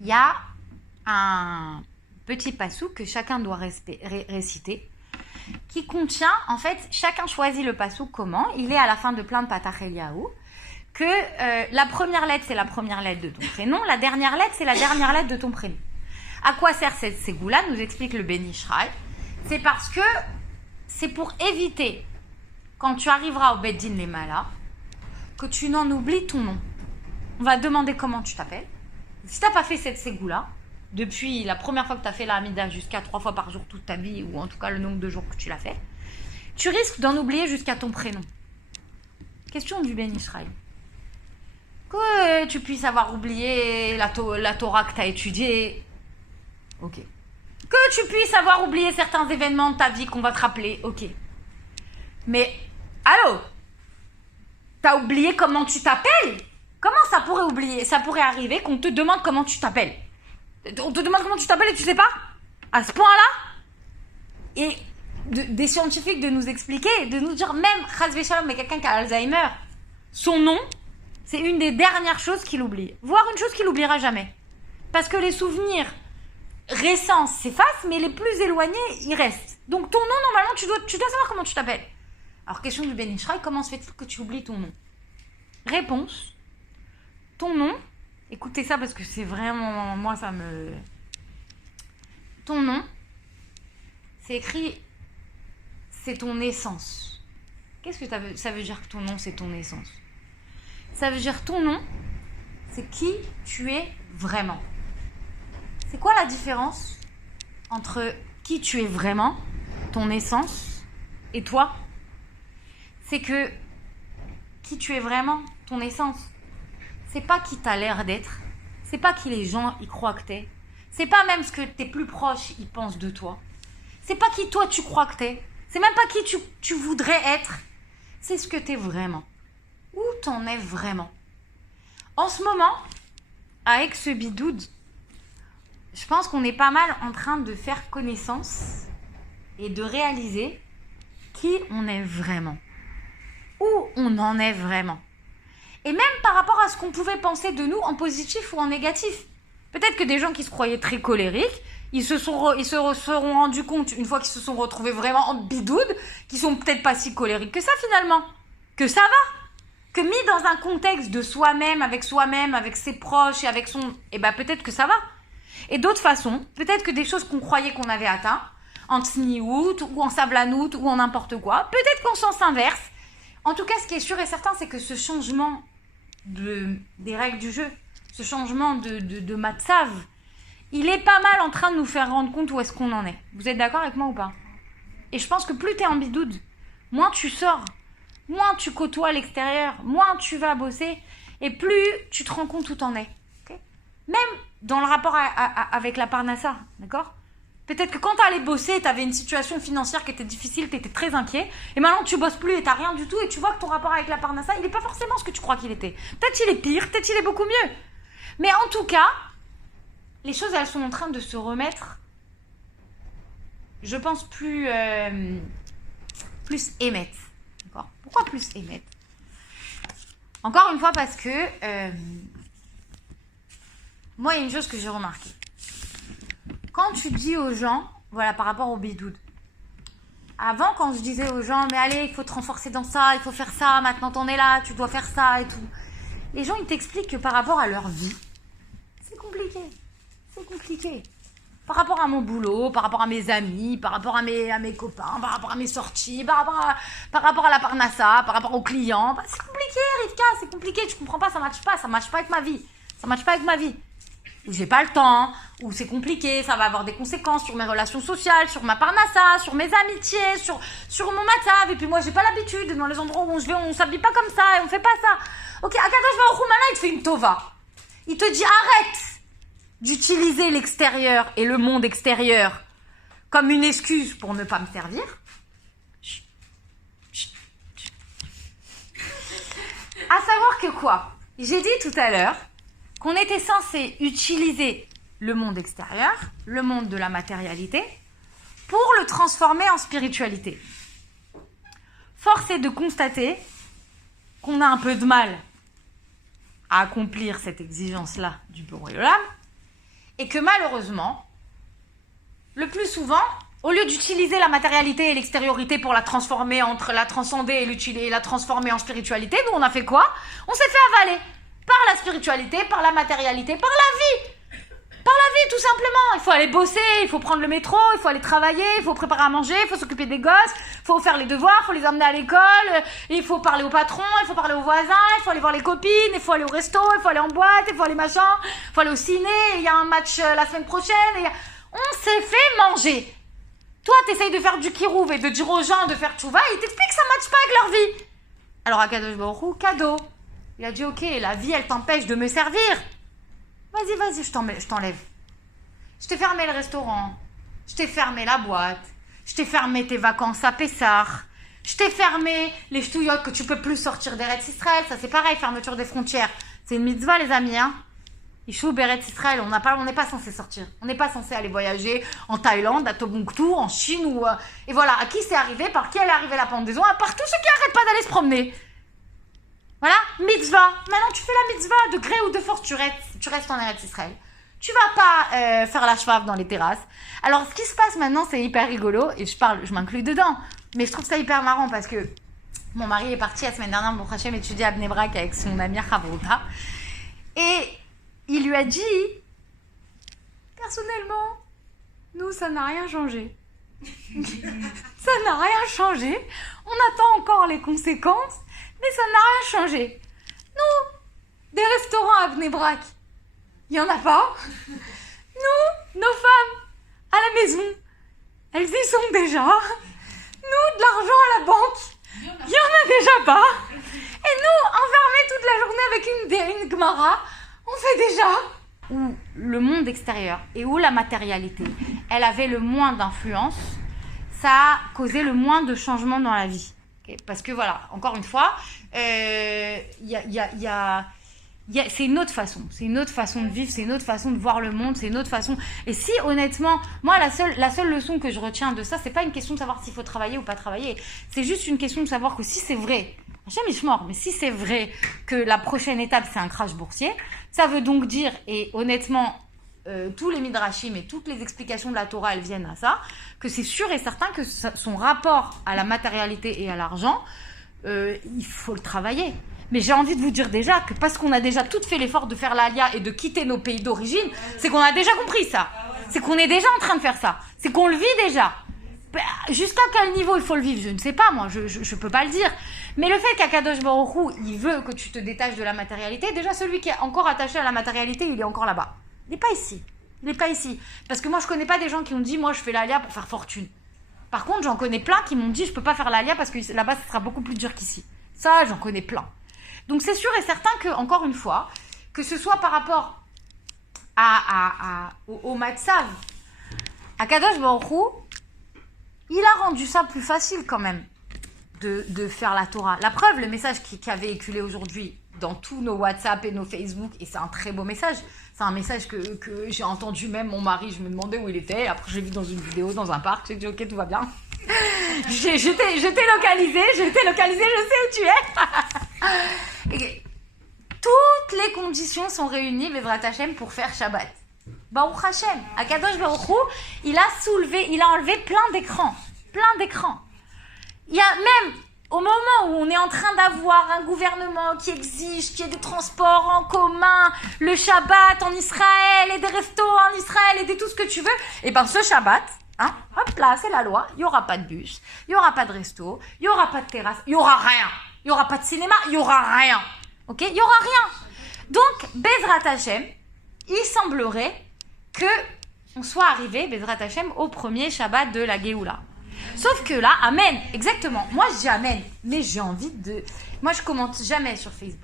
il y a un petit passou que chacun doit réciter, qui contient, en fait, chacun choisit le passou comment. Il est à la fin de plein de Patach Eliyahu, que la première lettre, c'est la première lettre de ton prénom, la dernière lettre, c'est la dernière lettre de ton prénom. À quoi sert cette ségoula, nous explique le Ben Ishraï. C'est parce que c'est pour éviter, quand tu arriveras au Beddin Lemala, que tu n'en oublies ton nom. On va te demander comment tu t'appelles. Si tu n'as pas fait cette ségoula, depuis la première fois que tu as fait la Hamida jusqu'à 3 fois par jour toute ta vie, ou en tout cas le nombre de jours que tu l'as fait, tu risques d'en oublier jusqu'à ton prénom. Question du Ben Ishraï. Que tu puisses avoir oublié la Torah que tu as étudiée. Ok. Que tu puisses avoir oublié certains événements de ta vie qu'on va te rappeler. Ok. Mais, allô? T'as oublié comment tu t'appelles? Comment ça pourrait oublier? Ça pourrait arriver qu'on te demande comment tu t'appelles. On te demande comment tu t'appelles et tu sais pas? À ce point-là? Et des scientifiques de nous expliquer, de nous dire même, Chas Shalom, mais quelqu'un qui a Alzheimer, son nom, c'est une des dernières choses qu'il oublie. Voire une chose qu'il oubliera jamais. Parce que les souvenirs récents s'effacent, mais les plus éloignés, ils restent. Donc ton nom, normalement, tu dois savoir comment tu t'appelles. Alors, question du Ben Ishraï, comment se fait-il que tu oublies ton nom? Réponse. Ton nom, écoutez ça parce que c'est vraiment, moi ça me... Ton nom, c'est écrit, c'est ton essence. Qu'est-ce que ça veut dire que ton nom, c'est ton essence? Ça veut dire ton nom, c'est qui tu es vraiment. C'est quoi la différence entre qui tu es vraiment, ton essence, et toi. C'est que qui tu es vraiment, ton essence, c'est pas qui t'as l'air d'être, c'est pas qui les gens y croient que t'es, c'est pas même ce que tes plus proches y pensent de toi, c'est pas qui toi tu crois que t'es, c'est même pas qui tu voudrais être, c'est ce que t'es vraiment. Où t'en es vraiment. En ce moment, avec ce bidoud, je pense qu'on est pas mal en train de faire connaissance et de réaliser qui on est vraiment. Où on en est vraiment. Et même par rapport à ce qu'on pouvait penser de nous en positif ou en négatif. Peut-être que des gens qui se croyaient très colériques, ils se seront rendus compte, une fois qu'ils se sont retrouvés vraiment en bidoude, qu'ils sont peut-être pas si colériques que ça finalement. Que ça va. Que mis dans un contexte de soi-même, avec ses proches et avec son... Eh ben peut-être que ça va. Et d'autres façons, peut-être que des choses qu'on croyait qu'on avait atteintes, en tsniout ou en sablanout ou en n'importe quoi, peut-être qu'en sens inverse. En tout cas, ce qui est sûr et certain, c'est que ce changement des règles du jeu, ce changement de matzav, il est pas mal en train de nous faire rendre compte où est-ce qu'on en est. Vous êtes d'accord avec moi ou pas? Et je pense que plus t'es en bidoud, moins tu sors, moins tu côtoies l'extérieur, moins tu vas bosser, et plus tu te rends compte où t'en es. Okay? Même dans le rapport avec la parnassa, d'accord? Peut-être que quand t'allais bosser, t'avais une situation financière qui était difficile, t'étais très inquiet, et maintenant tu bosses plus et t'as rien du tout, et tu vois que ton rapport avec la parnassa, il n'est pas forcément ce que tu crois qu'il était. Peut-être il est pire, peut-être il est beaucoup mieux. Mais en tout cas, les choses, elles sont en train de se remettre, je pense, plus émettre. D'accord? Pourquoi plus émettre? Encore une fois, parce que moi, il y a une chose que j'ai remarquée. Quand tu dis aux gens, voilà, par rapport au bidoud, avant, quand je disais aux gens, mais allez, il faut te renforcer dans ça, il faut faire ça, maintenant t'en es là, tu dois faire ça et tout. Les gens, ils t'expliquent que par rapport à leur vie, c'est compliqué. C'est compliqué. Par rapport à mon boulot, par rapport à mes amis, par rapport à mes copains, par rapport à mes sorties, par rapport à la parnassa, par rapport aux clients. Bah, c'est compliqué, Rivka, c'est compliqué, tu comprends pas, ça matche pas avec ma vie. Ça matche pas avec ma vie. Ou j'ai pas le temps, ou c'est compliqué, ça va avoir des conséquences sur mes relations sociales, sur ma parnassa, sur mes amitiés, sur mon matzav. Et puis moi, j'ai pas l'habitude, dans les endroits où on s'habille pas comme ça et on fait pas ça. Ok, Akadosh Baruch Hu, maintenant, il te fait une tova. Il te dit, arrête d'utiliser l'extérieur et le monde extérieur comme une excuse pour ne pas me servir. À savoir que quoi? J'ai dit tout à l'heure qu'on était censé utiliser le monde extérieur, le monde de la matérialité, pour le transformer en spiritualité. Force est de constater qu'on a un peu de mal à accomplir cette exigence-là du Boré Olam, et que malheureusement, le plus souvent, au lieu d'utiliser la matérialité et l'extériorité pour la transformer, entre la transcender et la transformer en spiritualité, nous on a fait quoi? On s'est fait avaler par la spiritualité, par la matérialité, par la vie. Par la vie, tout simplement. Il faut aller bosser, il faut prendre le métro, il faut aller travailler, il faut préparer à manger, il faut s'occuper des gosses, il faut faire les devoirs, il faut les emmener à l'école, il faut parler au patron, il faut parler aux voisins, il faut aller voir les copines, il faut aller au resto, il faut aller en boîte, il faut aller machin, il faut aller au ciné, il y a un match la semaine prochaine. On s'est fait manger. Toi, t'essayes de faire du kirouv et de dire aux gens de faire tchouva, et ils t'expliquent que ça matche pas avec leur vie. Alors, Akadosh Baruch Hu, cadeau. Il a dit, ok, la vie, elle t'empêche de me servir. Vas-y, je t'enlève. Je t'ai fermé le restaurant. Je t'ai fermé la boîte. Je t'ai fermé tes vacances à Pessah. Je t'ai fermé les ch'touillottes que tu peux plus sortir d'Eretz Israël. Ça, c'est pareil, fermeture des frontières. C'est une mitzvah, les amis, hein. Ishou, Eretz Israël, on n'est pas censé sortir. On n'est pas censé aller voyager en Thaïlande, à Tombouctou, en Chine ou... Et voilà, à qui c'est arrivé, par qui elle est arrivée la pendaison, à part tous ceux qui n'arrêtent pas d'aller se promener. Voilà, mitzvah. Maintenant, tu fais la mitzvah de gré ou de force, tu restes en Eretz Israël. Tu vas pas faire la shvav dans les terrasses. Alors, ce qui se passe maintenant, c'est hyper rigolo, et je m'inclus dedans, mais je trouve ça hyper marrant parce que mon mari est parti la semaine dernière, mon Hachem, étudier à Bnei Brak avec son ami Chavruta, et il lui a dit, personnellement, nous, ça n'a rien changé. Ça n'a rien changé. On attend encore les conséquences, mais ça n'a rien changé. Nous, des restaurants à Bnei Brak, il n'y en a pas. Nous, nos femmes, la maison, elles y sont déjà. Nous, de l'argent à la banque, il y en a déjà pas. Et nous, enfermés toute la journée avec une Gemara, on fait déjà. Où le monde extérieur et où la matérialité, elle avait le moins d'influence, ça a causé le moins de changements dans la vie. Okay, parce que voilà, encore une fois, c'est une autre façon. C'est une autre façon de vivre, c'est une autre façon de voir le monde, c'est une autre façon. Et si honnêtement, moi la seule leçon que je retiens de ça, c'est pas une question de savoir s'il faut travailler ou pas travailler. C'est juste une question de savoir que si c'est vrai, mais si c'est vrai que la prochaine étape c'est un crash boursier, ça veut donc dire, et honnêtement, tous les midrashim et toutes les explications de la Torah, elles viennent à ça, que c'est sûr et certain que son rapport à la matérialité et à l'argent, il faut le travailler. Mais j'ai envie de vous dire déjà que parce qu'on a déjà tout fait l'effort de faire l'Alia et de quitter nos pays d'origine, c'est qu'on a déjà compris ça. C'est qu'on est déjà en train de faire ça. C'est qu'on le vit déjà. Jusqu'à quel niveau il faut le vivre, je ne sais pas, moi, je peux pas le dire. Mais le fait qu'Akadosh Baruch Hu, il veut que tu te détaches de la matérialité, déjà celui qui est encore attaché à la matérialité, il est encore là-bas. Il n'est pas ici. Il n'est pas ici. Parce que moi, je connais pas des gens qui ont dit, moi, je fais l'Alia pour faire fortune. Par contre, j'en connais plein qui m'ont dit, je peux pas faire l'Alia parce que là-bas, ce sera beaucoup plus dur qu'ici. Ça, j'en connais plein. Donc, c'est sûr et certain que, encore une fois, que ce soit par rapport au Matzav, Akadosh Baruch Hu, il a rendu ça plus facile quand même de faire la Torah. La preuve, le message qui a véhiculé aujourd'hui dans tous nos WhatsApp et nos Facebook, et c'est un très beau message. C'est un message que j'ai entendu même mon mari, je me demandais où il était. Après, j'ai vu dans une vidéo, dans un parc, j'ai dit ok, tout va bien. je t'ai localisé, je sais où tu es. Et toutes les conditions sont réunies, Bezrat Hashem, pour faire Shabbat. Baruch Hashem, Akadosh Baruch Hu, il a enlevé plein d'écrans. Il y a même, au moment où on est en train d'avoir un gouvernement qui exige qu'il y ait des transports en commun, le Shabbat en Israël, et des restos en Israël, et des tout ce que tu veux, et ben ce Shabbat, hop là, c'est la loi, il n'y aura pas de bus, il n'y aura pas de resto, il n'y aura pas de terrasse, il n'y aura rien. Il n'y aura pas de cinéma, il n'y aura rien. Ok, il n'y aura rien. Donc, Bezrat Hashem, il semblerait que on soit arrivé, Bezrat Hashem, au premier Shabbat de la Géoula. Sauf que là, Amen, exactement. Moi, je dis Amen, mais j'ai envie de... Moi, je commente jamais sur Facebook.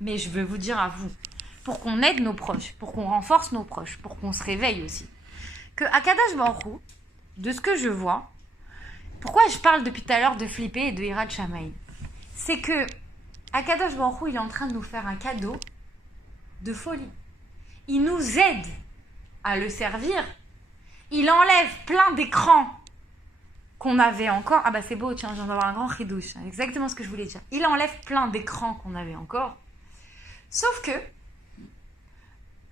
Mais je veux vous dire à vous, pour qu'on aide nos proches, pour qu'on renforce nos proches, pour qu'on se réveille aussi, que Akadosh Baruch Hu, de ce que je vois, pourquoi je parle depuis tout à l'heure de flipper et de Hirat Shamayim, c'est que Akadosh Baruch Hu, il est en train de nous faire un cadeau de folie. Il nous aide à le servir. Il enlève plein d'écrans qu'on avait encore. Ah bah c'est beau, tiens, je viens d'avoir un grand ridouche. Exactement ce que je voulais dire. Il enlève plein d'écrans qu'on avait encore. Sauf que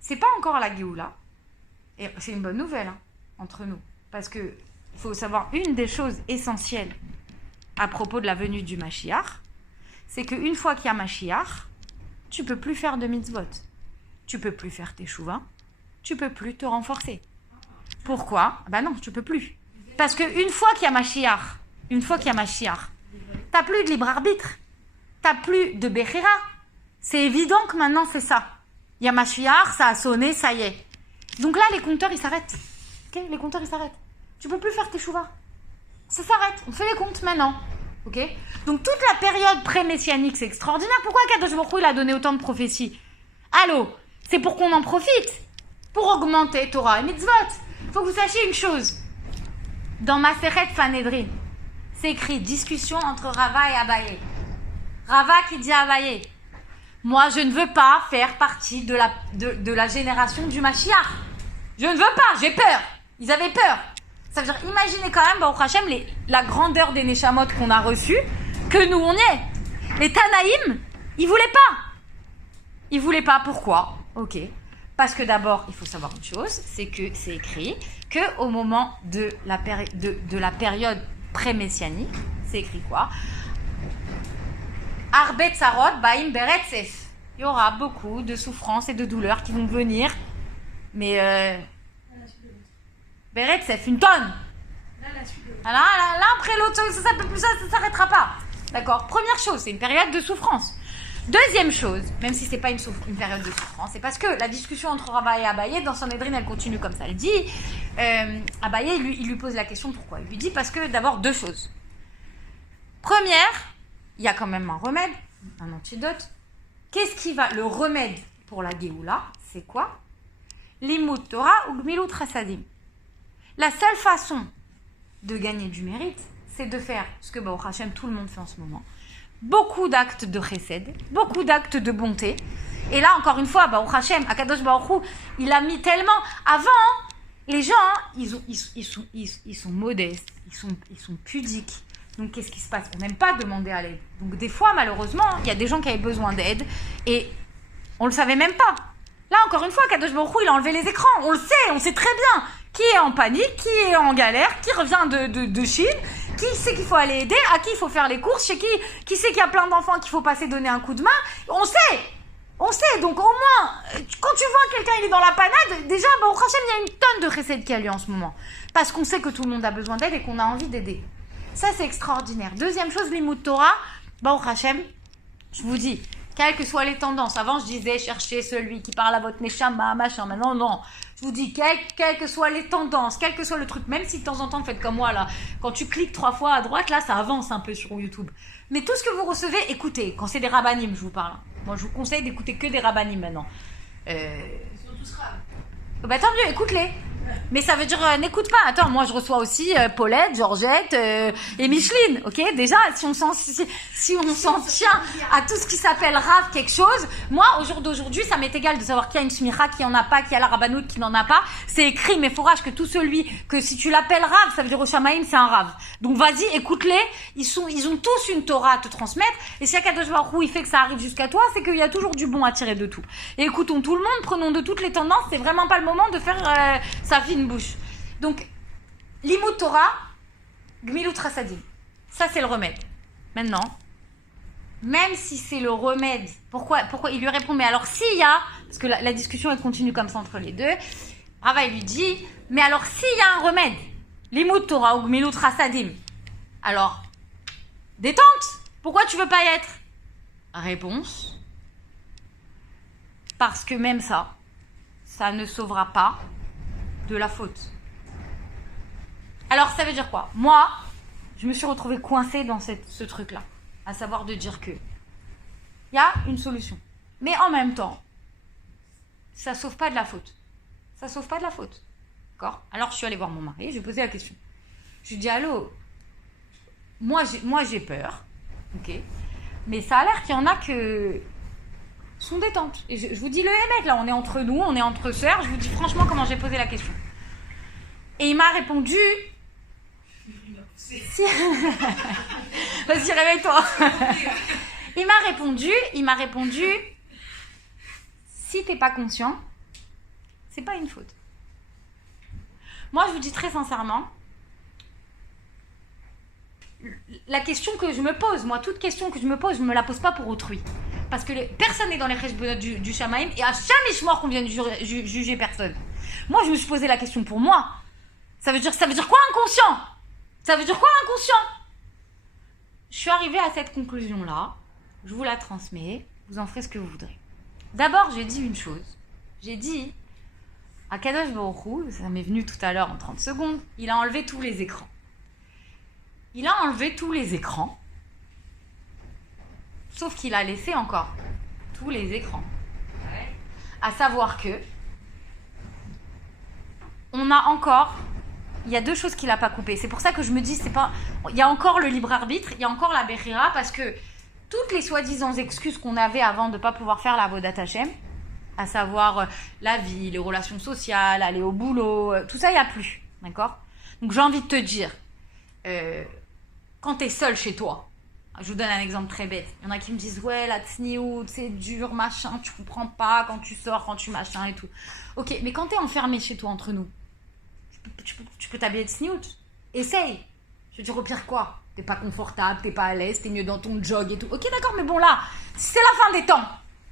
c'est pas encore la Géoula. Et c'est une bonne nouvelle entre nous. Parce que il faut savoir une des choses essentielles à propos de la venue du Mashiach, c'est qu'une fois qu'il y a Mashiach, tu peux plus faire de mitzvot. Tu peux plus faire tes chouvas. Tu peux plus te renforcer. Pourquoi ? Ben non, tu peux plus. Parce qu'une fois qu'il y a Mashiach, t'as plus de libre arbitre. T'as plus de Bechira. C'est évident que maintenant c'est ça. Il y a Mashiach, ça a sonné, ça y est. Donc là, les compteurs, ils s'arrêtent. Okay, les compteurs, ils s'arrêtent. Tu peux plus faire tes chouvas. Ça s'arrête. On fait les comptes maintenant. Ok ? Donc toute la période pré-messianique, c'est extraordinaire. Pourquoi Kadosh Baruch Hu, il a donné autant de prophéties ? Allô ? C'est pour qu'on en profite. Pour augmenter Torah et Mitzvot. Il faut que vous sachiez une chose. Dans Maseret Sanhedrin, c'est écrit discussion entre Rava et Abaye. Rava qui dit à Abaye, moi je ne veux pas faire partie de la génération du Mashiach. Je ne veux pas, j'ai peur. Ils avaient peur. Ça veut dire, imaginez quand même, Baruch Hashem, la grandeur des Neshamot qu'on a reçues, que nous on y est. Les Tanaïm, ils voulaient pas. Ils voulaient pas, pourquoi ? Ok. Parce que d'abord, il faut savoir une chose, c'est que c'est écrit qu'au moment de la période pré-messianique, c'est écrit quoi ? Arbet Sarot Baim Beretzef. Il y aura beaucoup de souffrances et de douleurs qui vont venir, mais Beretzef, une tonne. Là, après l'autre, ça s'arrêtera pas. D'accord ? Première chose, c'est une période de souffrance. Deuxième chose, même si c'est pas une période de souffrance, c'est parce que la discussion entre Rava et Abaye dans Sanhedrin, elle continue comme ça. Elle dit, Abaye, il lui pose la question pourquoi. Il lui dit parce que d'abord 2 choses. Première, il y a quand même un remède, un antidote. Qu'est-ce qui va... Le remède pour la Géoula, c'est quoi? Limut Torah ou Gmilut Chasadim. La seule façon de gagner du mérite, c'est de faire ce que Baruch Hashem, tout le monde fait en ce moment. Beaucoup d'actes de chesed, beaucoup d'actes de bonté. Et là, encore une fois, Baruch Hashem, Akadosh Baruch Hu, il a mis tellement... Avant, les gens, ils sont modestes, ils sont pudiques. Donc, qu'est-ce qui se passe? On n'aime pas demander à l'aide. Donc, des fois, malheureusement, il y a des gens qui avaient besoin d'aide et on ne le savait même pas. Là, encore une fois, Kadosh Baruch Hu, il a enlevé les écrans. On sait très bien qui est en panique, qui est en galère, qui revient de Chine, qui sait qu'il faut aller aider, à qui il faut faire les courses, chez qui sait qu'il y a plein d'enfants qu'il faut passer donner un coup de main. On sait. Donc, au moins, quand tu vois quelqu'un, il est dans la panade, déjà, Baruch Hashem, il y a une tonne de chesed qui a lieu en ce moment. Parce qu'on sait que tout le monde a besoin d'aide et qu'on a envie d'aider. Ça, c'est extraordinaire. Deuxième chose, Limut Torah, Baruch Hashem, je vous dis, quelles que soient les tendances. Avant, je disais, cherchez celui qui parle à votre neshama, machin. Maintenant, non. Je vous dis, quelles que soient les tendances, quel que soit le truc, même si de temps en temps, vous faites comme moi, là, quand tu cliques 3 fois à droite, là, ça avance un peu sur YouTube. Mais tout ce que vous recevez, écoutez. Quand c'est des rabbanim, je vous parle. Moi, je vous conseille d'écouter que des rabbanim maintenant. Ils sont tous rares. Bah, tant mieux, écoute-les. Mais ça veut dire, n'écoute pas. Attends, moi je reçois aussi Paulette, Georgette et Micheline, ok? Déjà, si on s'en tient à tout ce qui s'appelle Rav quelque chose, moi, au jour d'aujourd'hui, ça m'est égal de savoir qui a une smicha, qui en a pas, qui a la rabbanout, qui n'en a pas. C'est écrit, mais faut que tout celui, que si tu l'appelles Rav, ça veut dire au Shamaïm, c'est un Rav. Donc vas-y, écoute-les. Ils ont tous une Torah à te transmettre. Et si Akadosh Baruch Hu, il fait que ça arrive jusqu'à toi, c'est qu'il y a toujours du bon à tirer de tout. Et écoutons tout le monde, prenons de toutes les tendances. C'est vraiment pas le moment de faire sa fine bouche. Donc, Limut Torah, Gmilut Chasadim. Ça, c'est le remède. Maintenant, même si c'est le remède, pourquoi il lui répond, mais alors s'il y a, parce que la discussion elle continue comme ça entre les deux, Rava il lui dit, mais alors s'il y a un remède, Limut Torah ou Gmilut Chasadim, alors, détente, pourquoi tu veux pas y être? Réponse, parce que même ça ne sauvera pas de la faute. Alors, ça veut dire quoi? Moi, je me suis retrouvée coincée dans ce truc-là. À savoir de dire que il y a une solution. Mais en même temps, ça sauve pas de la faute. Ça sauve pas de la faute. D'accord? Alors, je suis allée voir mon mari, je lui ai posé la question. Je lui ai dit, allô, moi j'ai peur. Ok? Mais ça a l'air qu'il y en a que sont détentes. Et je vous dis le mec, là, on est entre nous, on est entre sœurs. Je vous dis franchement comment j'ai posé la question. Et il m'a répondu... Si... Vas-y, réveille-toi. Il m'a répondu, si t'es pas conscient, c'est pas une faute. Moi, je vous dis très sincèrement, la question que je me pose, moi, toute question que je me pose, je me la pose pas pour autrui. Parce que personne n'est dans les cheshbonot du Shamaïm et à jamais je mort qu'on vienne juger personne. Moi, je me suis posé la question pour moi. Ça veut dire quoi inconscient? Ça veut dire quoi inconscient? Je suis arrivée à cette conclusion-là. Je vous la transmets. Vous en ferez ce que vous voudrez. D'abord, j'ai dit une chose. J'ai dit, à Kadosh Baruch Hu, ça m'est venu tout à l'heure en 30 secondes, il a enlevé tous les écrans. Il a enlevé tous les écrans. Sauf qu'il a laissé encore tous les écrans. À savoir que on a encore... Il y a 2 choses qu'il n'a pas coupées. C'est pour ça que je me dis, c'est pas... Il y a encore le libre arbitre, il y a encore la Bechira, parce que toutes les soi-disant excuses qu'on avait avant de ne pas pouvoir faire la Avodat Hashem, à savoir la vie, les relations sociales, aller au boulot, tout ça, il n'y a plus. D'accord? Donc j'ai envie de te dire, quand tu es seul chez toi, je vous donne un exemple très bête. Il y en a qui me disent, ouais, la tsniout, c'est dur, machin, tu comprends pas quand tu sors, quand tu machin et tout. Ok, mais quand tu es enfermé chez toi entre nous, tu peux t'habiller de sniout. Essaye. Je veux dire, au pire quoi? T'es pas confortable, t'es pas à l'aise, t'es mieux dans ton jog et tout. Ok, d'accord, mais bon là, c'est la fin des temps.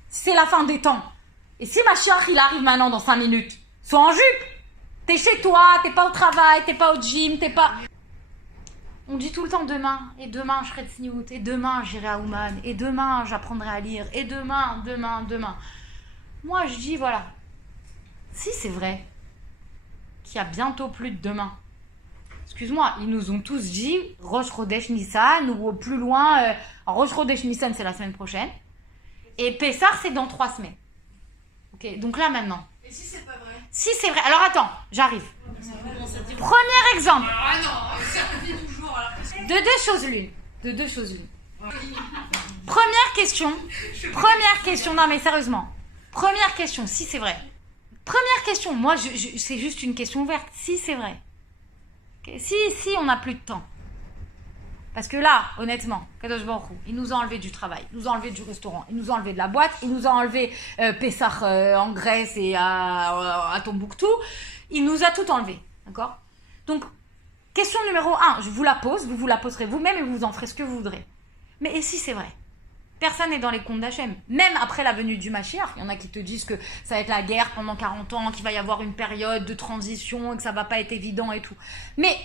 C'est la fin des temps. Et si ma chienne, il arrive maintenant dans 5 minutes, sois en jupe. T'es chez toi, t'es pas au travail, t'es pas au gym, t'es pas... On dit tout le temps demain. Et demain, je serai de sniout. Et demain, j'irai à Ouman. Et demain, j'apprendrai à lire. Et demain. Moi, je dis, voilà. Si c'est vrai qu'il y a bientôt plus de demain. Excuse-moi, ils nous ont tous dit Rosh Chodesh Nissan ou plus loin, Rosh Chodesh Nissan c'est la semaine prochaine et Pessah c'est dans 3 semaines. Ok, donc là maintenant. Et si c'est pas vrai? Si c'est vrai, alors attends, j'arrive. Premier exemple. Ah non, ça dit toujours. Alors que De deux choses l'une. Première question, non mais sérieusement. Première question, si c'est vrai. Première question, moi c'est juste une question ouverte, si c'est vrai. Okay. Si on n'a plus de temps. Parce que là, honnêtement, Kadosh Baruch Hu, il nous a enlevé du travail, il nous a enlevé du restaurant, il nous a enlevé de la boîte, il nous a enlevé Pessah en Grèce et à Tombouctou, il nous a tout enlevé, d'accord? Donc, question numéro 1, je vous la pose, vous la poserez vous-même et vous en ferez ce que vous voudrez. Mais et si c'est vrai? Personne n'est dans les comptes d'Hachem. Même après la venue du Mashiach, il y en a qui te disent que ça va être la guerre pendant 40 ans, qu'il va y avoir une période de transition, que ça va pas être évident et tout. Mais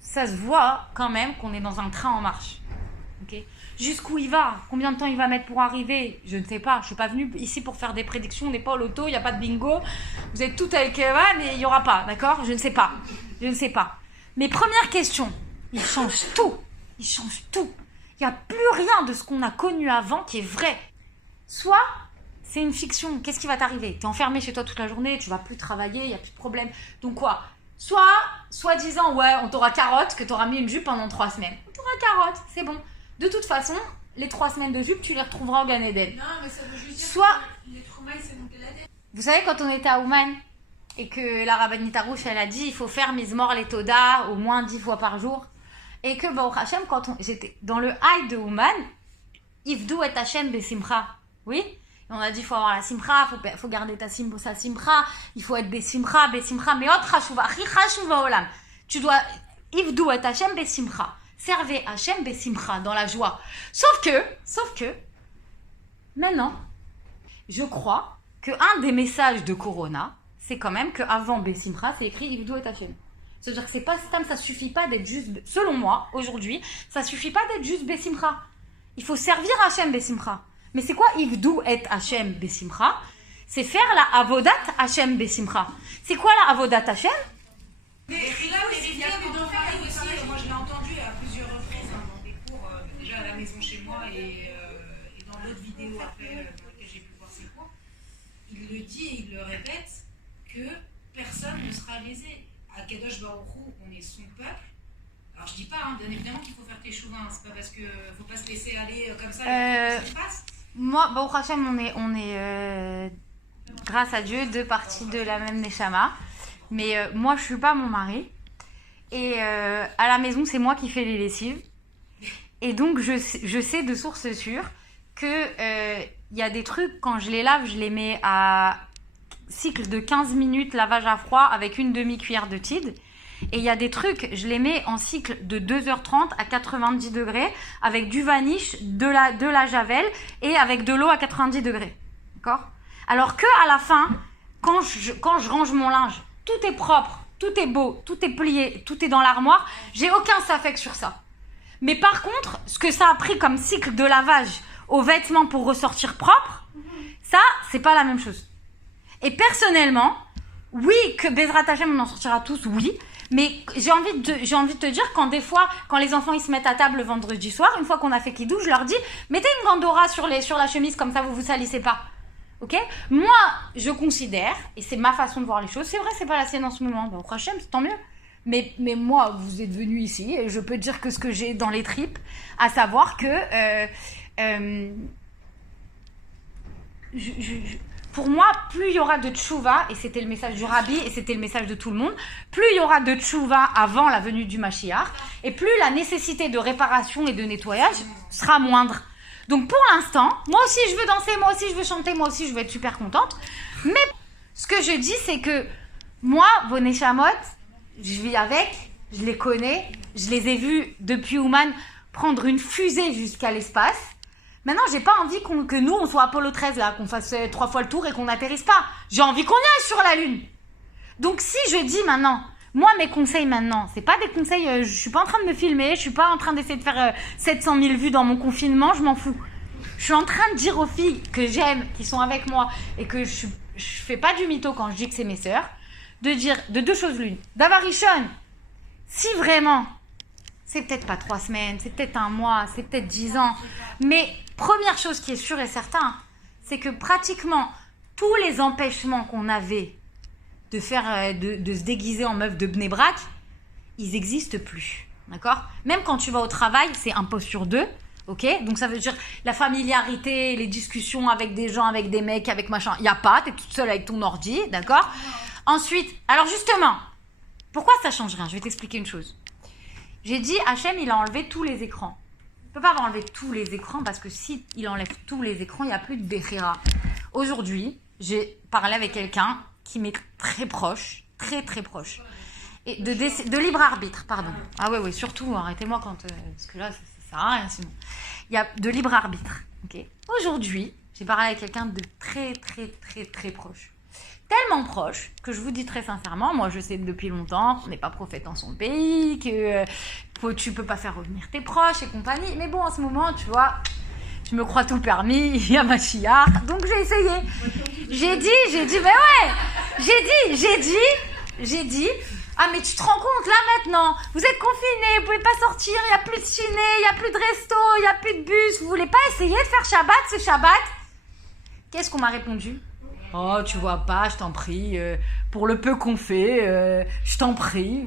ça se voit quand même qu'on est dans un train en marche. Okay. Jusqu'où il va? Combien de temps il va mettre pour arriver? Je ne sais pas. Je suis pas venue ici pour faire des prédictions. On n'est pas au loto, il n'y a pas de bingo. Vous êtes toutes avec Evan et il n'y aura pas, d'accord? Je ne sais pas. Mais première question, il change tout. Il n'y a plus rien de ce qu'on a connu avant qui est vrai. Soit c'est une fiction, qu'est-ce qui va t'arriver? Tu es enfermé chez toi toute la journée, tu vas plus travailler, il n'y a plus de problème. Donc quoi? Soit disant, ouais, on t'aura carotte, que tu auras mis une jupe pendant 3 semaines. On t'aura carotte, c'est bon. De toute façon, les 3 semaines de jupe, tu les retrouveras au Gan Eden. non, mais ça veut juste dire Soit, que les troumailles, c'est monté la tête. vous savez, quand on était à Ouman, et que la rabbinite Arouche, elle a dit, il faut faire Mizmor les Toda au moins 10 fois par jour. Et que Baruch Hashem, quand j'étais dans le high de Ouman, Ifdou et Hashem besimcha. Oui? Et on a dit, il faut avoir la simcha, faut garder sa simcha, il faut être besimcha, mais autre chashuva, achi chashuva olam. Tu dois, Ifdou et Hashem besimcha. Servez Hashem besimcha, dans la joie. Sauf que, maintenant, je crois qu'un des messages de Corona, c'est quand même qu'avant besimcha, c'est écrit Ifdou et Hashem. C'est-à-dire que c'est pas ça suffit pas d'être juste, selon moi, aujourd'hui, ça suffit pas d'être juste Bessimcha. Il faut servir Hachem Bessimcha. Mais c'est quoi Ivdou et Hachem Bessimcha? C'est faire la Avodat Hachem Bessimcha. C'est quoi la Avodat Hachem? Mais là, il y a plus d'enfants aussi. Moi, je l'ai entendu à plusieurs reprises dans des cours, déjà à la maison chez moi et dans d'autres vidéos après dans lesquelles j'ai pu voir ses cours. Il le dit et il le répète que personne ne sera lésé. À Kadosh Baruch Hu, on est son peuple. Alors je dis pas, bien évidemment qu'il faut faire tes chouvins, c'est pas parce que faut pas se laisser aller comme ça et que ça se passe. Moi, Baruch Hashem, on est grâce à Dieu, 2 parties de la même Neshama. Mais moi, je suis pas mon mari. Et à la maison, c'est moi qui fais les lessives. Et donc, je sais de source sûre que y a des trucs, quand je les lave, je les mets à cycle de 15 minutes lavage à froid avec une demi-cuillère de Tide. Et il y a des trucs, je les mets en cycle de 2h30 à 90 degrés avec du vanish, de la javel et avec de l'eau à 90 degrés. D'accord? Alors que à la fin, quand je range mon linge, tout est propre, tout est beau, tout est plié, tout est dans l'armoire, j'ai aucun safek sur ça. Mais par contre, ce que ça a pris comme cycle de lavage aux vêtements pour ressortir propre, ça, c'est pas la même chose. Et personnellement, oui, que Bezrat Hashem, on en sortira tous, oui. Mais j'ai envie de te dire, quand les enfants ils se mettent à table le vendredi soir, une fois qu'on a fait kidou, je leur dis, mettez une gandora sur la chemise, comme ça vous salissez pas. Ok? Moi, je considère, et c'est ma façon de voir les choses, c'est vrai, c'est pas la sienne en ce moment, au Hachem, c'est tant mieux. Mais moi, vous êtes venus ici, et je peux te dire que ce que j'ai dans les tripes, à savoir que pour moi, plus il y aura de tchouva, et c'était le message du Rabbi, et c'était le message de tout le monde, plus il y aura de tchouva avant la venue du Mashiach, et plus la nécessité de réparation et de nettoyage sera moindre. Donc pour l'instant, moi aussi je veux danser, moi aussi je veux chanter, moi aussi je veux être super contente, mais ce que je dis c'est que moi, vos Neshamot, je vis avec, je les connais, je les ai vus depuis Ouman prendre une fusée jusqu'à l'espace. Maintenant, j'ai pas envie que nous, on soit Apollo 13, là, qu'on fasse 3 fois le tour et qu'on n'atterrisse pas. J'ai envie qu'on y aille sur la Lune. Donc, si je dis maintenant, moi, mes conseils maintenant, c'est pas des conseils, je suis pas en train de me filmer, je suis pas en train d'essayer de faire 700 000 vues dans mon confinement, je m'en fous. Je suis en train de dire aux filles que j'aime, qui sont avec moi, et que je fais pas du mytho quand je dis que c'est mes sœurs. de dire de deux choses l'une. Davarishon, si vraiment, c'est peut-être pas 3 semaines, c'est peut-être 1 mois, c'est peut-être 10 ans, mais première chose qui est sûre et certain, c'est que pratiquement tous les empêchements qu'on avait de faire, de se déguiser en meuf de Bnei Brak, ils n'existent plus, d'accord? Même quand tu vas au travail, c'est un poste sur 2, ok? Donc ça veut dire la familiarité, les discussions avec des gens, avec des mecs, avec machin, il n'y a pas, tu es toute seule avec ton ordi, d'accord? Ensuite, alors justement, pourquoi ça change rien? Je vais t'expliquer une chose. J'ai dit, Hachem, il a enlevé tous les écrans. Il ne peut pas avoir enlevé tous les écrans parce que si il enlève tous les écrans, il n'y a plus de Bechira. Aujourd'hui, j'ai parlé avec quelqu'un qui m'est très proche, très très proche, et de libre arbitre, pardon. Ah ouais, surtout, arrêtez-moi quand... parce que là, ça sert à rien sinon. Il y a de libre arbitre, ok? Aujourd'hui, j'ai parlé avec quelqu'un de très très très très proche. Tellement proche que je vous dis très sincèrement, moi je sais depuis longtemps qu'on n'est pas prophète dans son pays, que tu peux pas faire revenir tes proches et compagnie. Mais bon, en ce moment, tu vois, je me crois tout permis, il y a ma chia, donc j'ai essayé. J'ai dit, mais ouais, j'ai dit, ah mais tu te rends compte là maintenant, vous êtes confinés, vous pouvez pas sortir, il y a plus de ciné, il y a plus de resto, il y a plus de bus, vous voulez pas essayer de faire Shabbat ce Shabbat? Qu'est-ce qu'on m'a répondu? Oh, tu vois pas, je t'en prie, pour le peu qu'on fait, je t'en prie.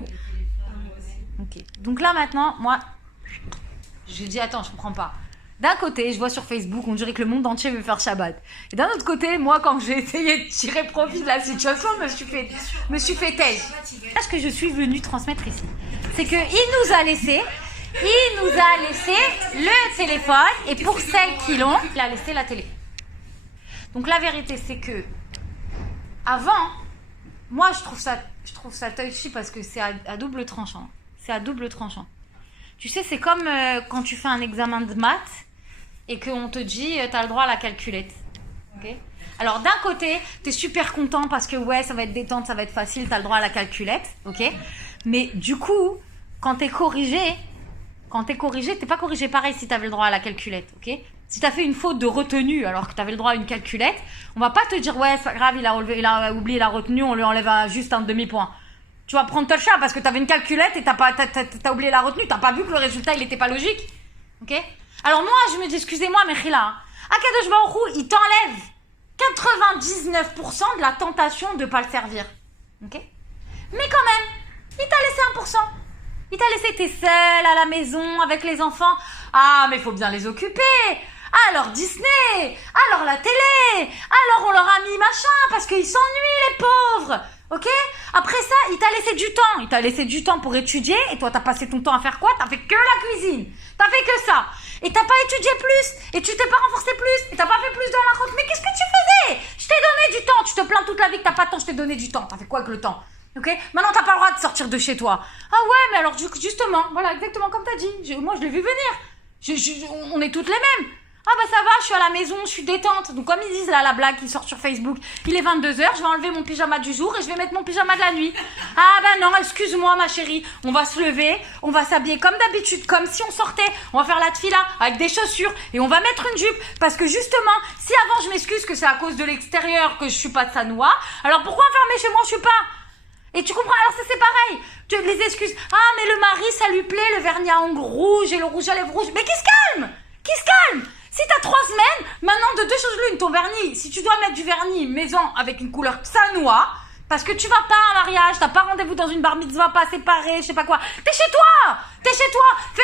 Ok. Donc là maintenant, moi, j'ai dit attends, je comprends pas. D'un côté, je vois sur Facebook, on dirait que le monde entier veut faire Shabbat. Et d'un autre côté, moi, quand j'ai essayé de tirer profit de la situation, je me suis fait taire. Ce que je suis venue transmettre ici, c'est qu'il nous a laissé le téléphone, et pour celles qui l'ont, il a laissé la télé. Donc la vérité, c'est que avant, moi, je trouve ça touchy parce que c'est à double tranchant. C'est à double tranchant. Tu sais, c'est comme quand tu fais un examen de maths et qu'on te dit t'as le droit à la calculette. Okay. Alors d'un côté, t'es super content parce que ouais, ça va être détente, ça va être facile, t'as le droit à la calculette, ok. Mais du coup, quand t'es corrigé, t'es pas corrigé pareil si t'avais le droit à la calculette, ok. Si t'as fait une faute de retenue alors que t'avais le droit à une calculette, on va pas te dire ouais c'est pas grave, il a oublié la retenue, on lui enlève juste un demi-point. Tu vas prendre ta chat parce que t'avais une calculette et t'as oublié la retenue, t'as pas vu que le résultat il était pas logique, ok. Alors moi je me dis excusez-moi Mechila, Akadosh Baruch Hu, il t'enlève 99% de la tentation de pas le servir, ok. Mais quand même, il t'a laissé 1%. Il t'a laissé, t'es seule à la maison avec les enfants. Ah, mais il faut bien les occuper. Alors Disney, alors la télé, alors on leur a mis machin parce qu'ils s'ennuient les pauvres. Ok. Après ça, il t'a laissé du temps. Il t'a laissé du temps pour étudier. Et toi, t'as passé ton temps à faire quoi? T'as fait que la cuisine. T'as fait que ça. Et t'as pas étudié plus. Et tu t'es pas renforcé plus. Et t'as pas fait plus de la route. Mais qu'est-ce que tu faisais? Je t'ai donné du temps. Tu te plains toute la vie que t'as pas de temps. Je t'ai donné du temps. T'as fait quoi avec le temps? Ok. Maintenant, t'as pas le droit de sortir de chez toi. Ah ouais, mais alors justement, voilà, exactement comme t'as dit. Moi, je l'ai vu venir. On est toutes les mêmes. Ah bah ça va, je suis à la maison, je suis détente. Donc comme ils disent là, la blague qui sort sur Facebook, il est 22h, je vais enlever mon pyjama du jour et je vais mettre mon pyjama de la nuit. Ah bah non, excuse-moi ma chérie, on va se lever, on va s'habiller comme d'habitude, comme si on sortait, on va faire la tfila avec des chaussures et on va mettre une jupe. Parce que justement, si avant je m'excuse que c'est à cause de l'extérieur que je suis pas de Sanoa, alors pourquoi enfermer chez moi je suis pas? Et tu comprends, alors ça c'est pareil, les excuses, ah mais le mari ça lui plaît, le vernis à ongles rouge et le rouge à lèvres rouge, mais qui se calme? Qui se calme? Si t'as 3 semaines, maintenant de deux choses l'une, ton vernis, si tu dois mettre du vernis maison avec une couleur Sanoa, parce que tu vas pas à un mariage, t'as pas rendez-vous dans une bar mitzvah, pas séparé, je sais pas quoi, t'es chez toi, fais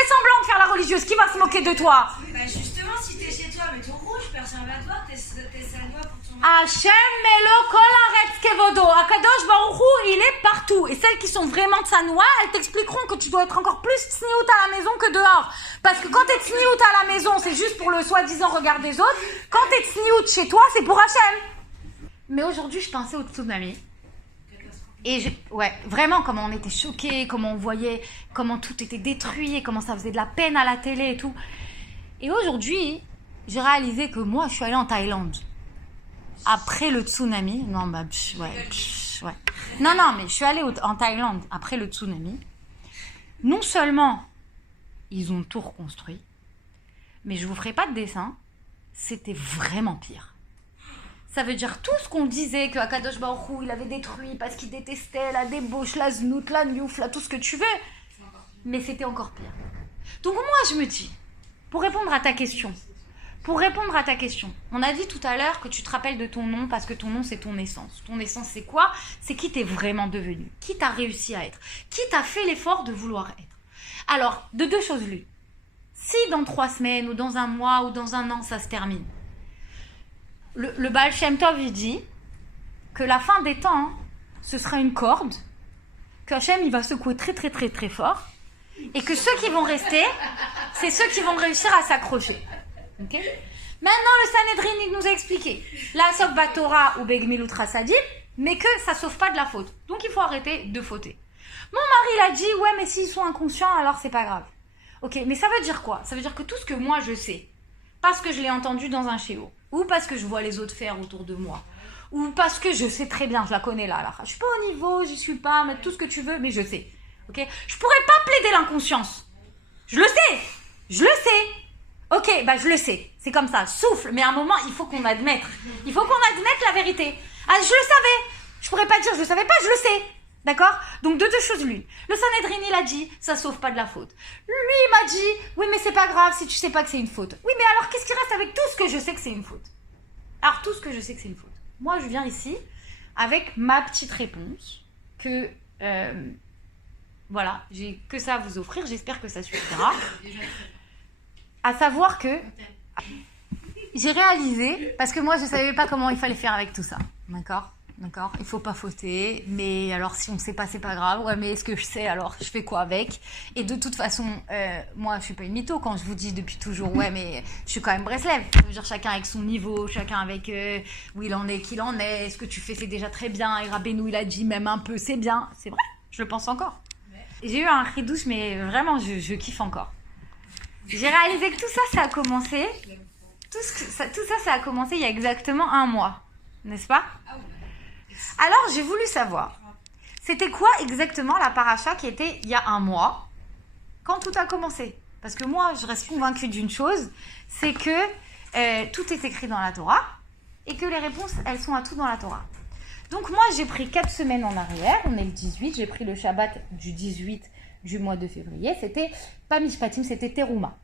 semblant de faire la religieuse, qui va se moquer de toi? Bah justement, si t'es chez toi, mais ton rouge, personne va te voir, t'es Sanoa pour ton Hachem melo kol haaretz kevodo. Akadosh Baruch Hu, il est partout. Et celles qui sont vraiment Sanoa, elles t'expliqueront que tu dois être encore plus tsniout à la maison que dehors. Parce que quand t'es tsniout à la maison, c'est juste pour le soi-disant regard des autres. Quand t'es tsniout chez toi, c'est pour Hachem. Mais aujourd'hui, je pensais au tsunami. Et ouais, vraiment, comment on était choqués, comment on voyait, comment tout était détruit, comment ça faisait de la peine à la télé et tout. Et aujourd'hui, j'ai réalisé que moi, je suis allée en Thaïlande. Après le tsunami, non, bah, ouais. Non, mais je suis allée en Thaïlande après le tsunami. Non seulement, ils ont tout reconstruit, mais je vous ferai pas de dessin, c'était vraiment pire. Ça veut dire tout ce qu'on disait que Akadosh Baruch Hu, il avait détruit parce qu'il détestait la débauche, la znout, la niouf, tout ce que tu veux. Mais c'était encore pire. Donc moi, je me dis, pour répondre à ta question, on a dit tout à l'heure que tu te rappelles de ton nom parce que ton nom, c'est ton essence. Ton essence, c'est quoi? C'est qui t'es vraiment devenu, qui t'as réussi à être, qui t'a fait l'effort de vouloir être. Alors, de deux choses l'une. Si dans 3 semaines, ou dans un mois, ou dans un an, ça se termine, le Baal Shem Tov, il dit que la fin des temps, ce sera une corde, que Hachem, il va secouer très, très, très, très fort, et que ceux qui vont rester, c'est ceux qui vont réussir à s'accrocher. Okay. Maintenant, le Sanhedrin, il nous a expliqué la sauf Batora ou Begmilut Rasadim, mais que ça sauve pas de la faute. Donc, il faut arrêter de fauter. Mon mari, il a dit, ouais, mais s'ils sont inconscients, alors c'est pas grave. Ok, mais ça veut dire quoi? Ça veut dire que tout ce que moi je sais, parce que je l'ai entendu dans un shéo, ou parce que je vois les autres faire autour de moi, ou parce que je sais très bien, je la connais là. Je suis pas au niveau, j'y suis pas, mais tout ce que tu veux, mais je sais. Ok, je pourrais pas plaider l'inconscience. Je le sais. Ok, bah je le sais. C'est comme ça, souffle. Mais à un moment, il faut qu'on admette. Il faut qu'on admette la vérité. Ah, je le savais. Je pourrais pas dire je le savais pas, je le sais. D'accord? Donc de deux choses l'une. Le Sanhedrin, il a dit, ça sauve pas de la faute. Lui, il m'a dit, oui, mais c'est pas grave si tu sais pas que c'est une faute. Oui, mais alors qu'est-ce qui reste avec tout ce que je sais que c'est une faute? Alors tout ce que je sais que c'est une faute. Moi, je viens ici avec ma petite réponse que, voilà, j'ai que ça à vous offrir. J'espère que ça suffira. À savoir que j'ai réalisé, parce que moi, je savais pas comment il fallait faire avec tout ça. D'accord? Il faut pas fauter, mais alors si on sait pas, c'est pas grave. Ouais, mais est-ce que je sais, alors je fais quoi avec? Et de toute façon, moi, je suis pas une mytho quand je vous dis depuis toujours, ouais, mais je suis quand même Breslev. Ça veut dire chacun avec son niveau, chacun avec où il en est, qu'il en est. Ce que tu fais, c'est déjà très bien. Et Rabbeinu, il a dit même un peu, c'est bien. C'est vrai, je le pense encore. J'ai eu un ridouche, mais vraiment, je kiffe encore. J'ai réalisé que tout ça, ça a commencé. Tout ça a commencé il y a exactement 1 mois, n'est-ce pas? Alors, j'ai voulu savoir, c'était quoi exactement la paracha qui était il y a 1 mois, quand tout a commencé? Parce que moi, je reste convaincue d'une chose, c'est que tout est écrit dans la Torah, et que les réponses, elles sont à tout dans la Torah. Donc moi, j'ai pris 4 semaines en arrière, on est le 18, j'ai pris le Shabbat du 18 du mois de février, c'était pas Mishpatim, c'était Teruma.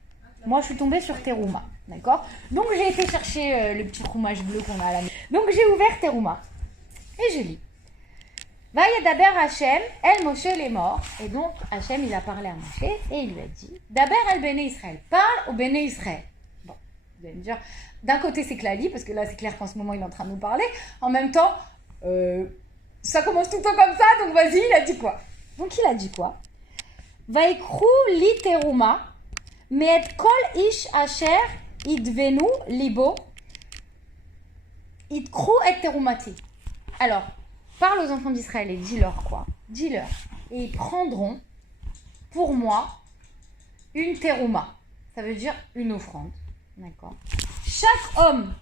Moi, je suis tombée sur Teruma, d'accord? Donc, j'ai été chercher le petit roumage bleu qu'on a à la maison. Donc, j'ai ouvert Teruma. Et je lis. Vayedaber Hachem, El Moshe les morts. Et donc, Hachem, il a parlé à Moshe et il lui a dit, Daber El Bene Israël. Parle au Bene Israël. Bon, vous allez me dire, d'un côté, c'est Klali, parce que là, c'est clair qu'en ce moment, il est en train de nous parler. En même temps, ça commence tout le temps comme ça, donc vas-y, il a dit quoi? Donc, il a dit quoi? Vaikru li Teruma. Mais kol ish asher idvenu libo idkru et terumati. Alors, parle aux enfants d'Israël et dis-leur quoi? Dis-leur. Et ils prendront pour moi une teruma. Ça veut dire une offrande. D'accord? Chaque homme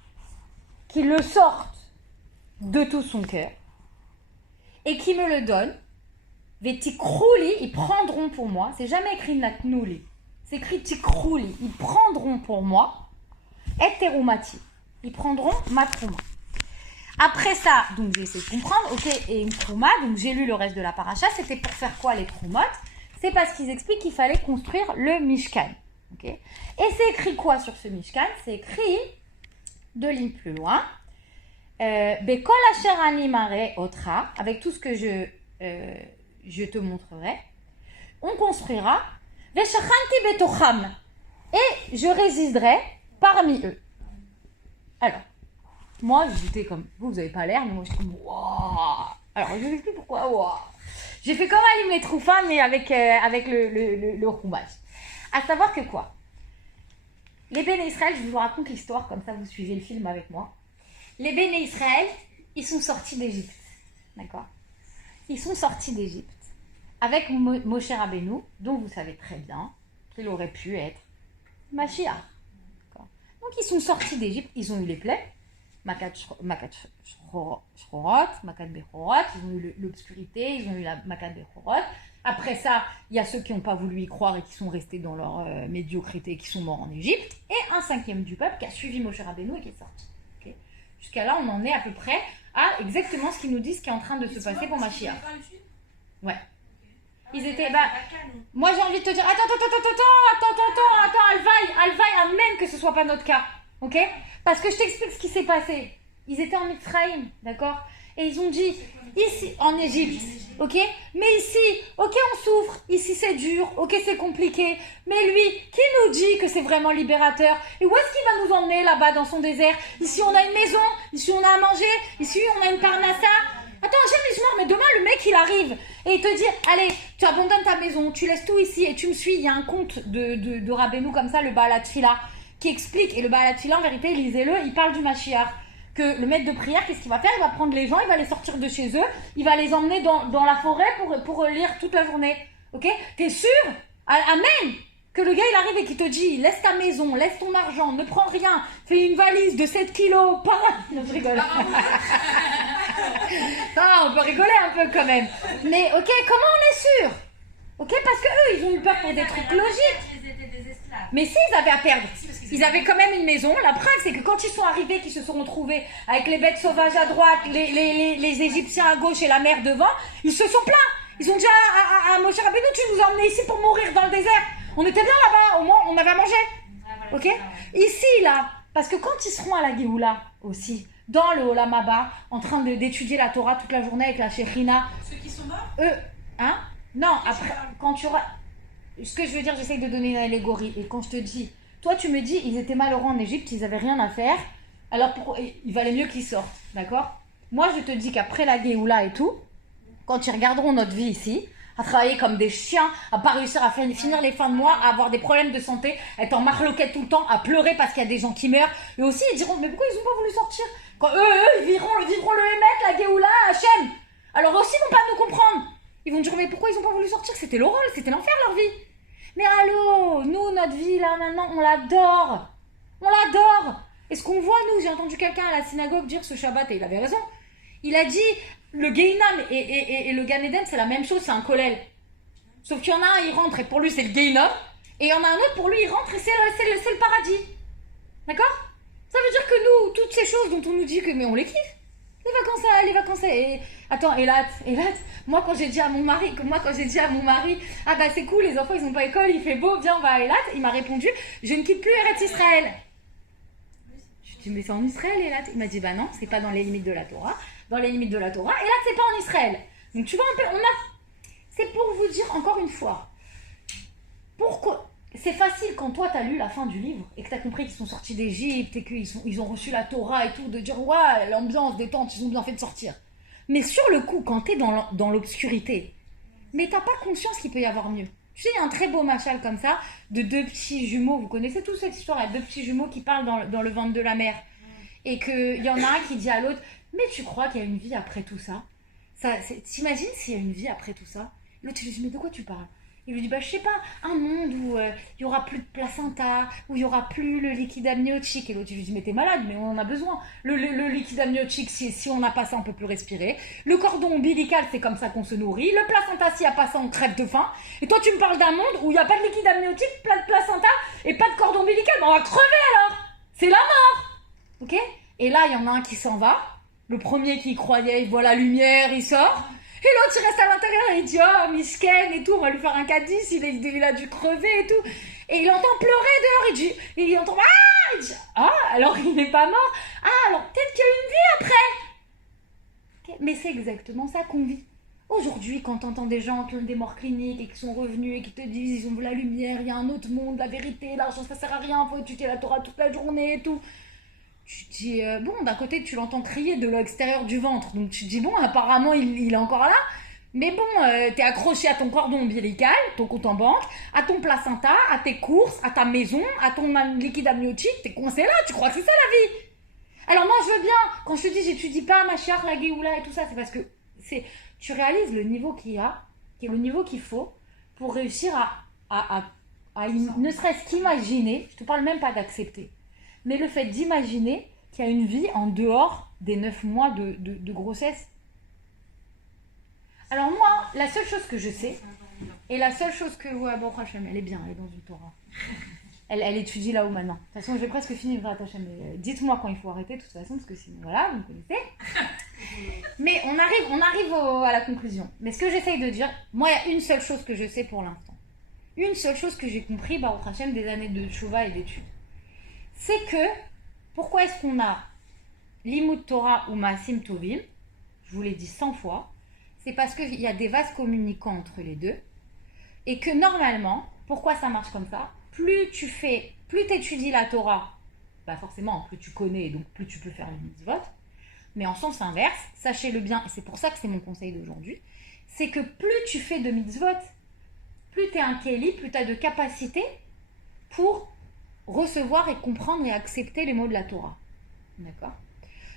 qui le sorte de tout son cœur et qui me le donne, vetikrouli, ils prendront pour moi. C'est jamais écrit natnouli. C'est écrit tikrouli. Ils prendront pour moi et terumati. Ils prendront ma trouma. Après ça, donc j'ai essayé de comprendre, ok, et une trouma, donc j'ai lu le reste de la paracha, c'était pour faire quoi les troumotes? C'est parce qu'ils expliquent qu'il fallait construire le Mishkan. Ok. Et c'est écrit quoi sur ce Mishkan? C'est écrit, 2 lignes plus loin, Bekol asher ani mare otra, avec tout ce que je te montrerai, on construira Veshachanti betocham, et je résiderai parmi eux. Alors, moi j'étais comme, vous n'avez pas l'air, mais moi je suis comme, waouh. Alors je vous explique pourquoi, waouh. J'ai fait comme Alim les Troufins, mais avec le roumage. À savoir que quoi? Les Béné Israël, je vous raconte l'histoire, comme ça vous suivez le film avec moi. Les Béné Israël, ils sont sortis d'Égypte. D'accord? Ils sont sortis d'Égypte avec Moshe Rabbeinu, dont vous savez très bien qu'il aurait pu être Mashiach. D'accord? Donc ils sont sortis d'Égypte, ils ont eu les plaies, Makat Shrorot, Makat Bechorot, ils ont eu l'obscurité, ils ont eu la Makat Bechorot. Après ça, il y a ceux qui n'ont pas voulu y croire et qui sont restés dans leur médiocrité et qui sont morts en Égypte. Et un 5e du peuple qui a suivi Moshe Rabbeinu et qui est sorti. Okay. Jusqu'à là, on en est à peu près à exactement ce qu'ils nous disent, ce qui est en train de se passer pour Mashiach. Ouais. Ils étaient... moi, j'ai envie de te dire, attends, Alvaï, amen, que ce soit pas notre cas. Ok? Parce que je t'explique ce qui s'est passé. Ils étaient en Israël, d'accord? Et ils ont dit, ici, en Égypte, ok? Mais ici, ok, on souffre, ici c'est dur, ok, c'est compliqué. Mais lui, qui nous dit que c'est vraiment libérateur? Et où est-ce qu'il va nous emmener là-bas dans son désert? Ici, on a une maison, ici, on a à manger, ici, on a une parnassa. Attends, jamais mais demain, le mec, il arrive et il te dit, allez, tu abandonnes ta maison, tu laisses tout ici et tu me suis. Il y a un conte de Rabbeinu comme ça, le Baal Tfila, qui explique, et le Baal Tfila, en vérité, lisez-le, il parle du Mashiach. Que le maître de prière, qu'est-ce qu'il va faire? Il va prendre les gens, il va les sortir de chez eux, il va les emmener dans la forêt pour lire toute la journée. Ok? T'es sûr? Amen! Que le gars il arrive et qu'il te dit, laisse ta maison, laisse ton argent, ne prends rien, fais une valise de 7 kilos, non, je rigole. Ah, on peut rigoler un peu quand même. Mais ok, comment on est sûr? Ok, parce que eux, ils ont eu peur pour des trucs logiques. Mais si, ils avaient à perdre. Ils avaient quand même une maison. La preuve, c'est que quand ils sont arrivés, qu'ils se sont retrouvés avec les bêtes sauvages à droite, les Égyptiens à gauche et la mer devant, ils se sont plaints. Ils ont dit à Moshe Rabbeinu, tu nous as emmenés ici pour mourir dans le désert. On était bien là-bas, au moins on avait à manger. Ok? Ici, là, parce que quand ils seront à la Géoula aussi, dans le Olam Haba, en train d'étudier la Torah toute la journée avec la Shekhinah. Ceux qui sont morts? Eux, hein? Non, après, quand tu auras... Ce que je veux dire, j'essaye de donner une allégorie. Et quand je te dis, toi tu me dis, ils étaient malheureux en Égypte, ils avaient rien à faire, alors il valait mieux qu'ils sortent, d'accord? Moi je te dis qu'après la Géoula et tout, quand ils regarderont notre vie ici, à travailler comme des chiens, à pas réussir à finir les fins de mois, à avoir des problèmes de santé, à être en marloquette tout le temps, à pleurer parce qu'il y a des gens qui meurent, et aussi ils diront, mais pourquoi ils ont pas voulu sortir? Quand eux, ils vivront le Hémet, la Géoula, Hachem. Alors aussi ils vont pas nous comprendre. Ils vont dire, mais pourquoi ils ont pas voulu sortir? C'était l'horreur, c'était l'enfer leur vie. Mais allô, nous, notre vie, là, maintenant, on l'adore. On l'adore. Et ce qu'on voit, nous, j'ai entendu quelqu'un à la synagogue dire ce Shabbat, et il avait raison. Il a dit, le Gehinam et le Gan Eden, c'est la même chose, c'est un kollel. Sauf qu'il y en a un, il rentre, et pour lui, c'est le Gehinam. Et il y en a un autre, pour lui, il rentre, et c'est le paradis. D'accord? Ça veut dire que nous, toutes ces choses dont on nous dit que, mais on les kiffe. Les vacances, et... Attends, Elat, moi quand j'ai dit à mon mari, ah bah c'est cool, les enfants ils ont pas école, il fait beau, viens on va à Elat, il m'a répondu, je ne quitte plus Eretz Israël. Je lui ai dit, mais c'est en Israël Elat? Il m'a dit, bah non, c'est pas dans les limites de la Torah, Elat c'est pas en Israël. Donc tu vois, c'est pour vous dire encore une fois, pourquoi... C'est facile quand toi t'as lu la fin du livre et que t'as compris qu'ils sont sortis d'Égypte et qu'ils ont reçu la Torah et tout, de dire ouais, l'ambiance, détente, ils ont bien fait de sortir. Mais sur le coup, quand t'es dans l'obscurité, mais t'as pas conscience qu'il peut y avoir mieux. Tu sais, il y a un très beau machal comme ça, de deux petits jumeaux, vous connaissez tous cette histoire, il y a deux petits jumeaux qui parlent dans le ventre de la mer. Et qu'il y en a un qui dit à l'autre, mais tu crois qu'il y a une vie après tout ça? T'imagines s'il y a une vie après tout ça? L'autre lui dit, mais de quoi tu parles? Il lui dit, bah je sais pas, un monde où il y aura plus de placenta, où il y aura plus le liquide amniotique. Et l'autre lui dit, mais t'es malade, mais on en a besoin. Le liquide amniotique, si on n'a pas ça, on peut plus respirer. Le cordon ombilical, c'est comme ça qu'on se nourrit. Le placenta, s'il n'y a pas ça, on crève de faim. Et toi, tu me parles d'un monde où il n'y a pas de liquide amniotique, pas de placenta et pas de cordon ombilical. Mais on va crever alors. C'est la mort. Ok? Et là, il y en a un qui s'en va. Le premier qui croyait, il voit la lumière, il sort. Et l'autre, il reste à l'intérieur et il dit, oh, Mishken et tout, on va lui faire un caddis, il a dû crever et tout. Et il entend pleurer dehors, il entend, ah! Il dit, ah, alors il n'est pas mort. Ah, alors peut-être qu'il y a une vie après. Okay. Mais c'est exactement ça qu'on vit. Aujourd'hui, quand t'entends des gens qui ont des morts cliniques et qui sont revenus et qui te disent, ils ont vu la lumière, il y a un autre monde, la vérité, l'argent, ça sert à rien, faut étudier la Torah toute la journée et tout. Tu te dis, bon, d'un côté, tu l'entends crier de l'extérieur du ventre. Donc, tu te dis, bon, apparemment, il est encore là. Mais bon, t'es accroché à ton cordon ombilical, ton compte en banque, à ton placenta, à tes courses, à ta maison, à ton liquide amniotique. T'es coincé là, tu crois que c'est ça la vie? Alors, moi, je veux bien, quand je te dis, j'étudie pas ma charte, la Géoula et tout ça, c'est parce que tu réalises le niveau qu'il y a, qui est le niveau qu'il faut pour réussir à ne serait-ce qu'imaginer, je te parle même pas d'accepter. Mais le fait d'imaginer qu'il y a une vie en dehors des 9 mois de grossesse. Alors moi, la seule chose que je sais, et la seule chose que... Ouais, bon, Hachem, elle est bien, elle est dans une Torah. elle étudie là-haut maintenant. De toute façon, j'ai presque fini le rattacher, mais dites-moi quand il faut arrêter, de toute façon, parce que sinon, voilà, vous me connaissez. Mais on arrive à la conclusion. Mais ce que j'essaye de dire, moi, il y a une seule chose que je sais pour l'instant. Une seule chose que j'ai compris, Baruch Hashem, des années de Tchouva et d'études. C'est que, pourquoi est-ce qu'on a Limud Torah ou Maasim Tovim? Je vous l'ai dit 100 fois. C'est parce qu'il y a des vases communicants entre les deux. Et que normalement, pourquoi ça marche comme ça? Plus tu étudies la Torah, bah forcément, plus tu connais, donc plus tu peux faire les mitzvot. Mais en sens inverse, sachez-le bien, et c'est pour ça que c'est mon conseil d'aujourd'hui, c'est que plus tu fais de mitzvot, plus tu es un kéli, plus tu as de capacité pour recevoir et comprendre et accepter les mots de la Torah. D'accord?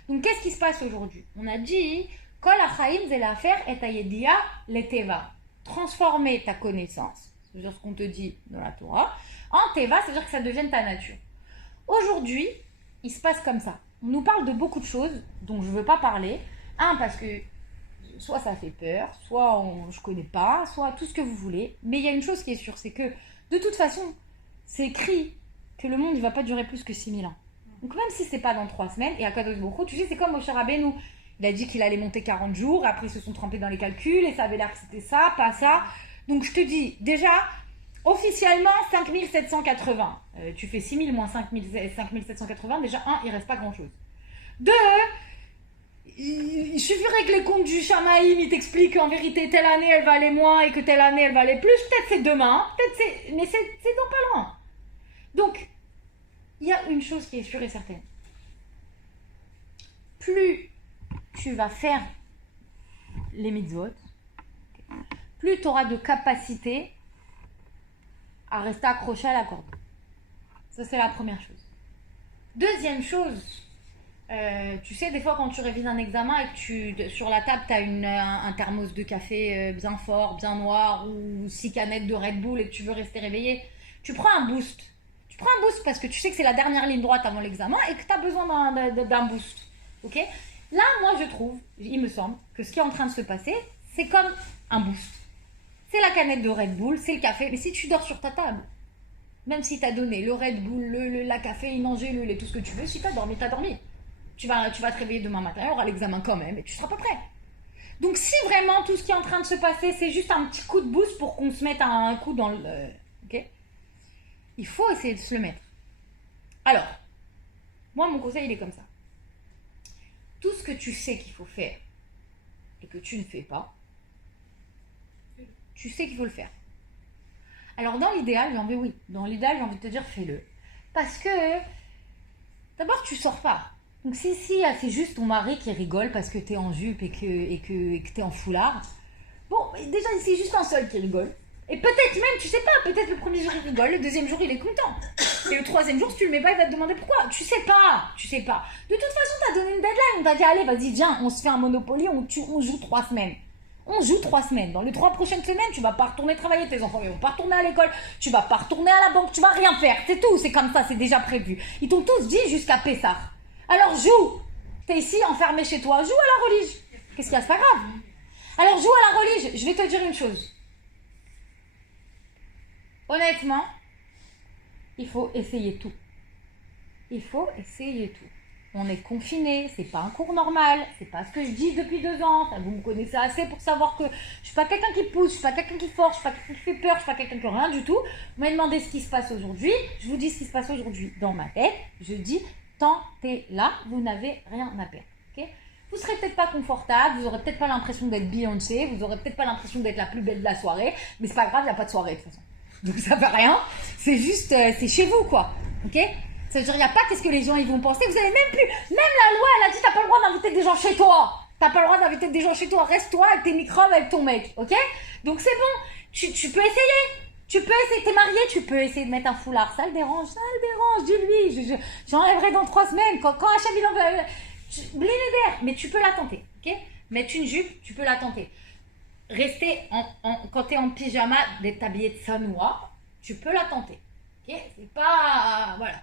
Donc qu'est-ce qui se passe aujourd'hui? On a dit Kol hachaim ze l'affaire et ayediya leteva. Transformer ta connaissance, c'est-à-dire ce qu'on te dit dans la Torah, en teva, c'est-à-dire que ça devienne ta nature. Aujourd'hui, il se passe comme ça. On nous parle de beaucoup de choses dont je ne veux pas parler. Parce que soit ça fait peur, soit je ne connais pas, soit tout ce que vous voulez. Mais il y a une chose qui est sûre, c'est que de toute façon, c'est écrit que le monde ne va pas durer plus que 6000 ans. Donc même si ce n'est pas dans 3 semaines, et à Kadosh Baruch Hu, tu sais, c'est comme Moshe Rabbeinu. Il a dit qu'il allait monter 40 jours, après ils se sont trempés dans les calculs, et ça avait l'air que c'était ça, pas ça. Donc je te dis, déjà, officiellement 5780. Tu fais 6000 moins 5780, déjà, il ne reste pas grand-chose. 2, il suffirait que les comptes du Shamaïm, ils t'expliquent qu'en vérité, telle année, elle va aller moins, et que telle année, elle va aller plus. Peut-être c'est demain, mais c'est dans pas loin. Donc, il y a une chose qui est sûre et certaine. Plus tu vas faire les mitzvot, plus tu auras de capacité à rester accroché à la corde. Ça, c'est la première chose. Deuxième chose, tu sais, des fois, quand tu révises un examen et que sur la table, tu as un thermos de café bien fort, bien noir, ou 6 canettes de Red Bull et que tu veux rester réveillé, tu prends un boost. Tu prends un boost parce que tu sais que c'est la dernière ligne droite avant l'examen et que tu as besoin d'un boost. Ok? Là, moi, je trouve, il me semble, que ce qui est en train de se passer, c'est comme un boost. C'est la canette de Red Bull, c'est le café, mais si tu dors sur ta table, même si tu as donné le Red Bull, la caféine en gélule et tout ce que tu veux, si tu as dormi, tu as dormi. Tu vas te réveiller demain matin, il y aura l'examen quand même, et tu seras pas prêt. Donc si vraiment tout ce qui est en train de se passer, c'est juste un petit coup de boost pour qu'on se mette un coup dans le... ok, il faut essayer de se le mettre. Alors, moi, mon conseil, il est comme ça. Tout ce que tu sais qu'il faut faire et que tu ne fais pas, tu sais qu'il faut le faire. Alors, dans l'idéal, j'ai envie de te dire, fais-le. Parce que, d'abord, tu sors pas. Donc, si c'est juste ton mari qui rigole parce que t'es en jupe et que t'es en foulard, bon, déjà, c'est juste un seul qui rigole. Et peut-être même, tu sais pas, peut-être le premier jour il rigole, le deuxième jour il est content. Et le troisième jour, si tu le mets pas, il va te demander pourquoi. Tu sais pas. De toute façon, t'as donné une deadline. On t'a dit, allez, vas-y, viens, on se fait un Monopoly, on joue 3 semaines. On joue 3 semaines. Dans les 3 prochaines semaines, tu vas pas retourner travailler, tes enfants ils vont pas retourner à l'école, tu vas pas retourner à la banque, tu vas rien faire. C'est tout, c'est comme ça, c'est déjà prévu. Ils t'ont tous dit jusqu'à Pessah. Alors joue. T'es ici, enfermé chez toi, joue à la relige. Qu'est-ce qu'il y a, c'est pas grave. Alors joue à la relige. Je vais te dire une chose. Honnêtement, il faut essayer tout. On est confinés, c'est pas un cours normal, c'est pas ce que je dis depuis 2 ans. Vous me connaissez assez pour savoir que je suis pas quelqu'un qui pousse, je suis pas quelqu'un qui force, je suis pas quelqu'un qui fait peur, je suis pas quelqu'un qui rien du tout. Vous m'avez demandé ce qui se passe aujourd'hui, je vous dis ce qui se passe aujourd'hui dans ma tête. Je dis, tentez là, vous n'avez rien à perdre. Okay, vous serez peut-être pas confortable, vous aurez peut-être pas l'impression d'être Beyoncé, vous aurez peut-être pas l'impression d'être la plus belle de la soirée, mais c'est pas grave, il n'y a pas de soirée de toute façon. Donc ça fait rien, c'est juste, c'est chez vous quoi, ok? Ça veut dire, il n'y a pas qu'est-ce que les gens ils vont penser, vous avez même plus, même la loi elle a dit t'as pas le droit d'inviter des gens chez toi, reste toi avec tes microbes avec ton mec, ok? Donc c'est bon, tu peux essayer, t'es marié, tu peux essayer de mettre un foulard, ça le dérange, dis-lui, j'enlèverai dans 3 semaines, quand Hachem il en veut, blinédaire, mais tu peux la tenter, ok? Mettre une jupe, tu peux la tenter. Rester quand t'es en pyjama, d'être habillé de ça noir, tu peux la tenter. Ok, c'est pas. Voilà.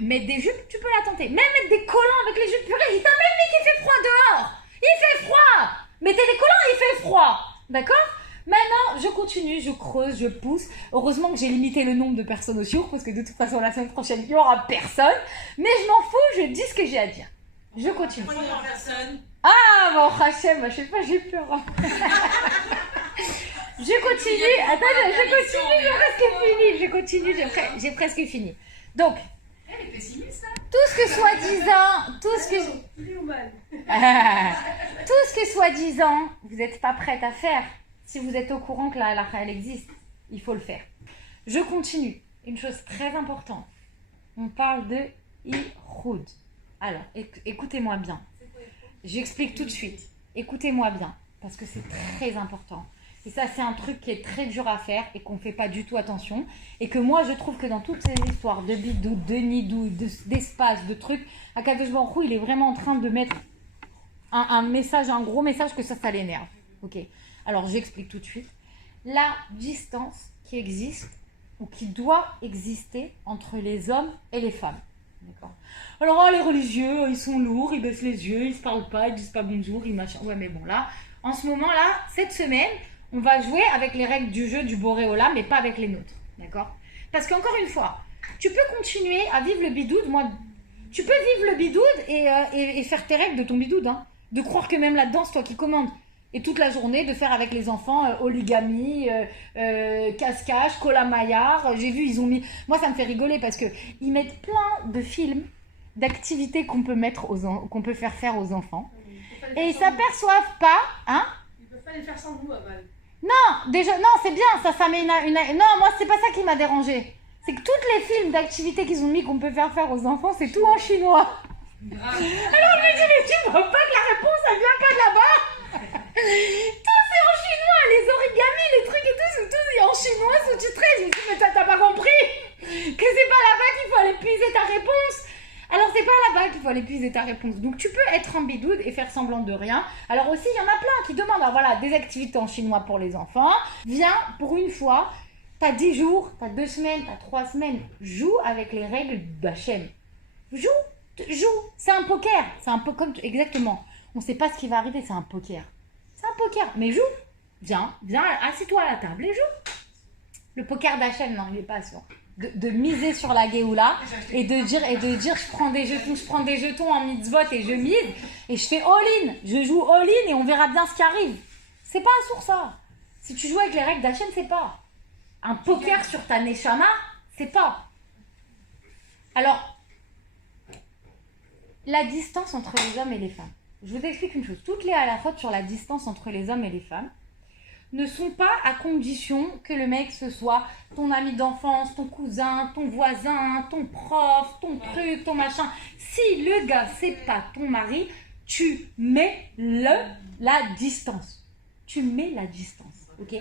Mettre des jupes, tu peux la tenter. Même mettre des collants avec les jupes purées. Il t'a même dit qu'il fait froid dehors. Il fait froid. Mettez des collants, il fait froid. D'accord? Maintenant, je continue, je creuse, je pousse. Heureusement que j'ai limité le nombre de personnes au jour, parce que de toute façon, la semaine prochaine, il n'y aura personne. Mais je m'en fous, je dis ce que j'ai à dire. Je continue. Ah, bon, Hachem, je sais pas, j'ai peur. Je continue. Attends, je continue, j'ai presque fini. J'ai presque fini. Donc, Elle est pessimiste, hein. tout ce que soi-disant, tout ce que soi-disant, vous n'êtes pas prête à faire, si vous êtes au courant que la halakha, elle existe, il faut le faire. Je continue. Une chose très importante. On parle de Ihoud. Alors, écoutez-moi bien. J'explique tout de suite. Écoutez-moi bien, parce que c'est très important. Et ça, c'est un truc qui est très dur à faire et qu'on ne fait pas du tout attention. Et que moi, je trouve que dans toutes ces histoires de bidou, de nidou, d'espace, de trucs, Akadosh Baruch Hu, il est vraiment en train de mettre un message, un gros message que ça l'énerve. Ok. Alors, j'explique tout de suite. La distance qui existe ou qui doit exister entre les hommes et les femmes. D'accord. Alors, les religieux, ils sont lourds, ils baissent les yeux, ils se parlent pas, ils disent pas bonjour, ils machin. Ouais, mais bon, là, en ce moment-là, cette semaine, on va jouer avec les règles du jeu du Boréola, mais pas avec les nôtres. D'accord. Parce qu'encore une fois, tu peux continuer à vivre le bidoud. Moi, tu peux vivre le bidoud et faire tes règles de ton bidoud. Hein. De croire que même là-dedans, c'est toi qui commandes. Et toute la journée, de faire avec les enfants origami, cache-cache, cola maillard. J'ai vu, ils ont mis... Moi, ça me fait rigoler parce qu'ils mettent plein de films, d'activités qu'on peut qu'on peut faire aux enfants. Et ils s'aperçoivent pas... Hein. Ils peuvent pas les faire sans vous, Aval. Non, déjà, non, c'est bien, ça met Non, moi, c'est pas ça qui m'a dérangé. C'est que tous les films d'activités qu'ils ont mis qu'on peut faire aux enfants, c'est tout en chinois. Alors, je me dis, mais tu vois pas que la réponse, elle vient pas de là-bas. Tout c'est en chinois, les origamis, les trucs et tout, c'est tout en chinois sous-titré. Je me dis, mais t'as pas compris que c'est pas là-bas qu'il faut aller puiser ta réponse. Alors, c'est pas là-bas qu'il faut aller puiser ta réponse. Donc, tu peux être en bidoud et faire semblant de rien. Alors aussi, il y en a plein qui demandent, alors voilà, des activités en chinois pour les enfants. Viens, pour une fois, t'as 10 jours, t'as 2 semaines, t'as 3 semaines. Joue avec les règles d'Hachem. Joue. C'est un poker. C'est un peu comme... Exactement. On sait pas ce qui va arriver, c'est un poker. C'est un poker. Mais joue. Viens, assieds-toi à la table et joue. Le poker d'Hachem, non, il est pas sûr. De miser sur la Géoula et de dire je prends des jetons en mitzvot et je mise et je fais all-in, je joue all-in et on verra bien ce qui arrive. C'est pas un sourd ça. Si tu joues avec les règles d'Hachem, c'est pas. Un poker sur ta neshama, c'est pas. Alors, la distance entre les hommes et les femmes. Je vous explique une chose. Toutes les halakhot sur la distance entre les hommes et les femmes ne sont pas à condition que le mec ce soit ton ami d'enfance, ton cousin, ton voisin, ton prof, ton truc, ton machin. Si le gars c'est pas ton mari, tu mets la distance. Tu mets la distance, ok?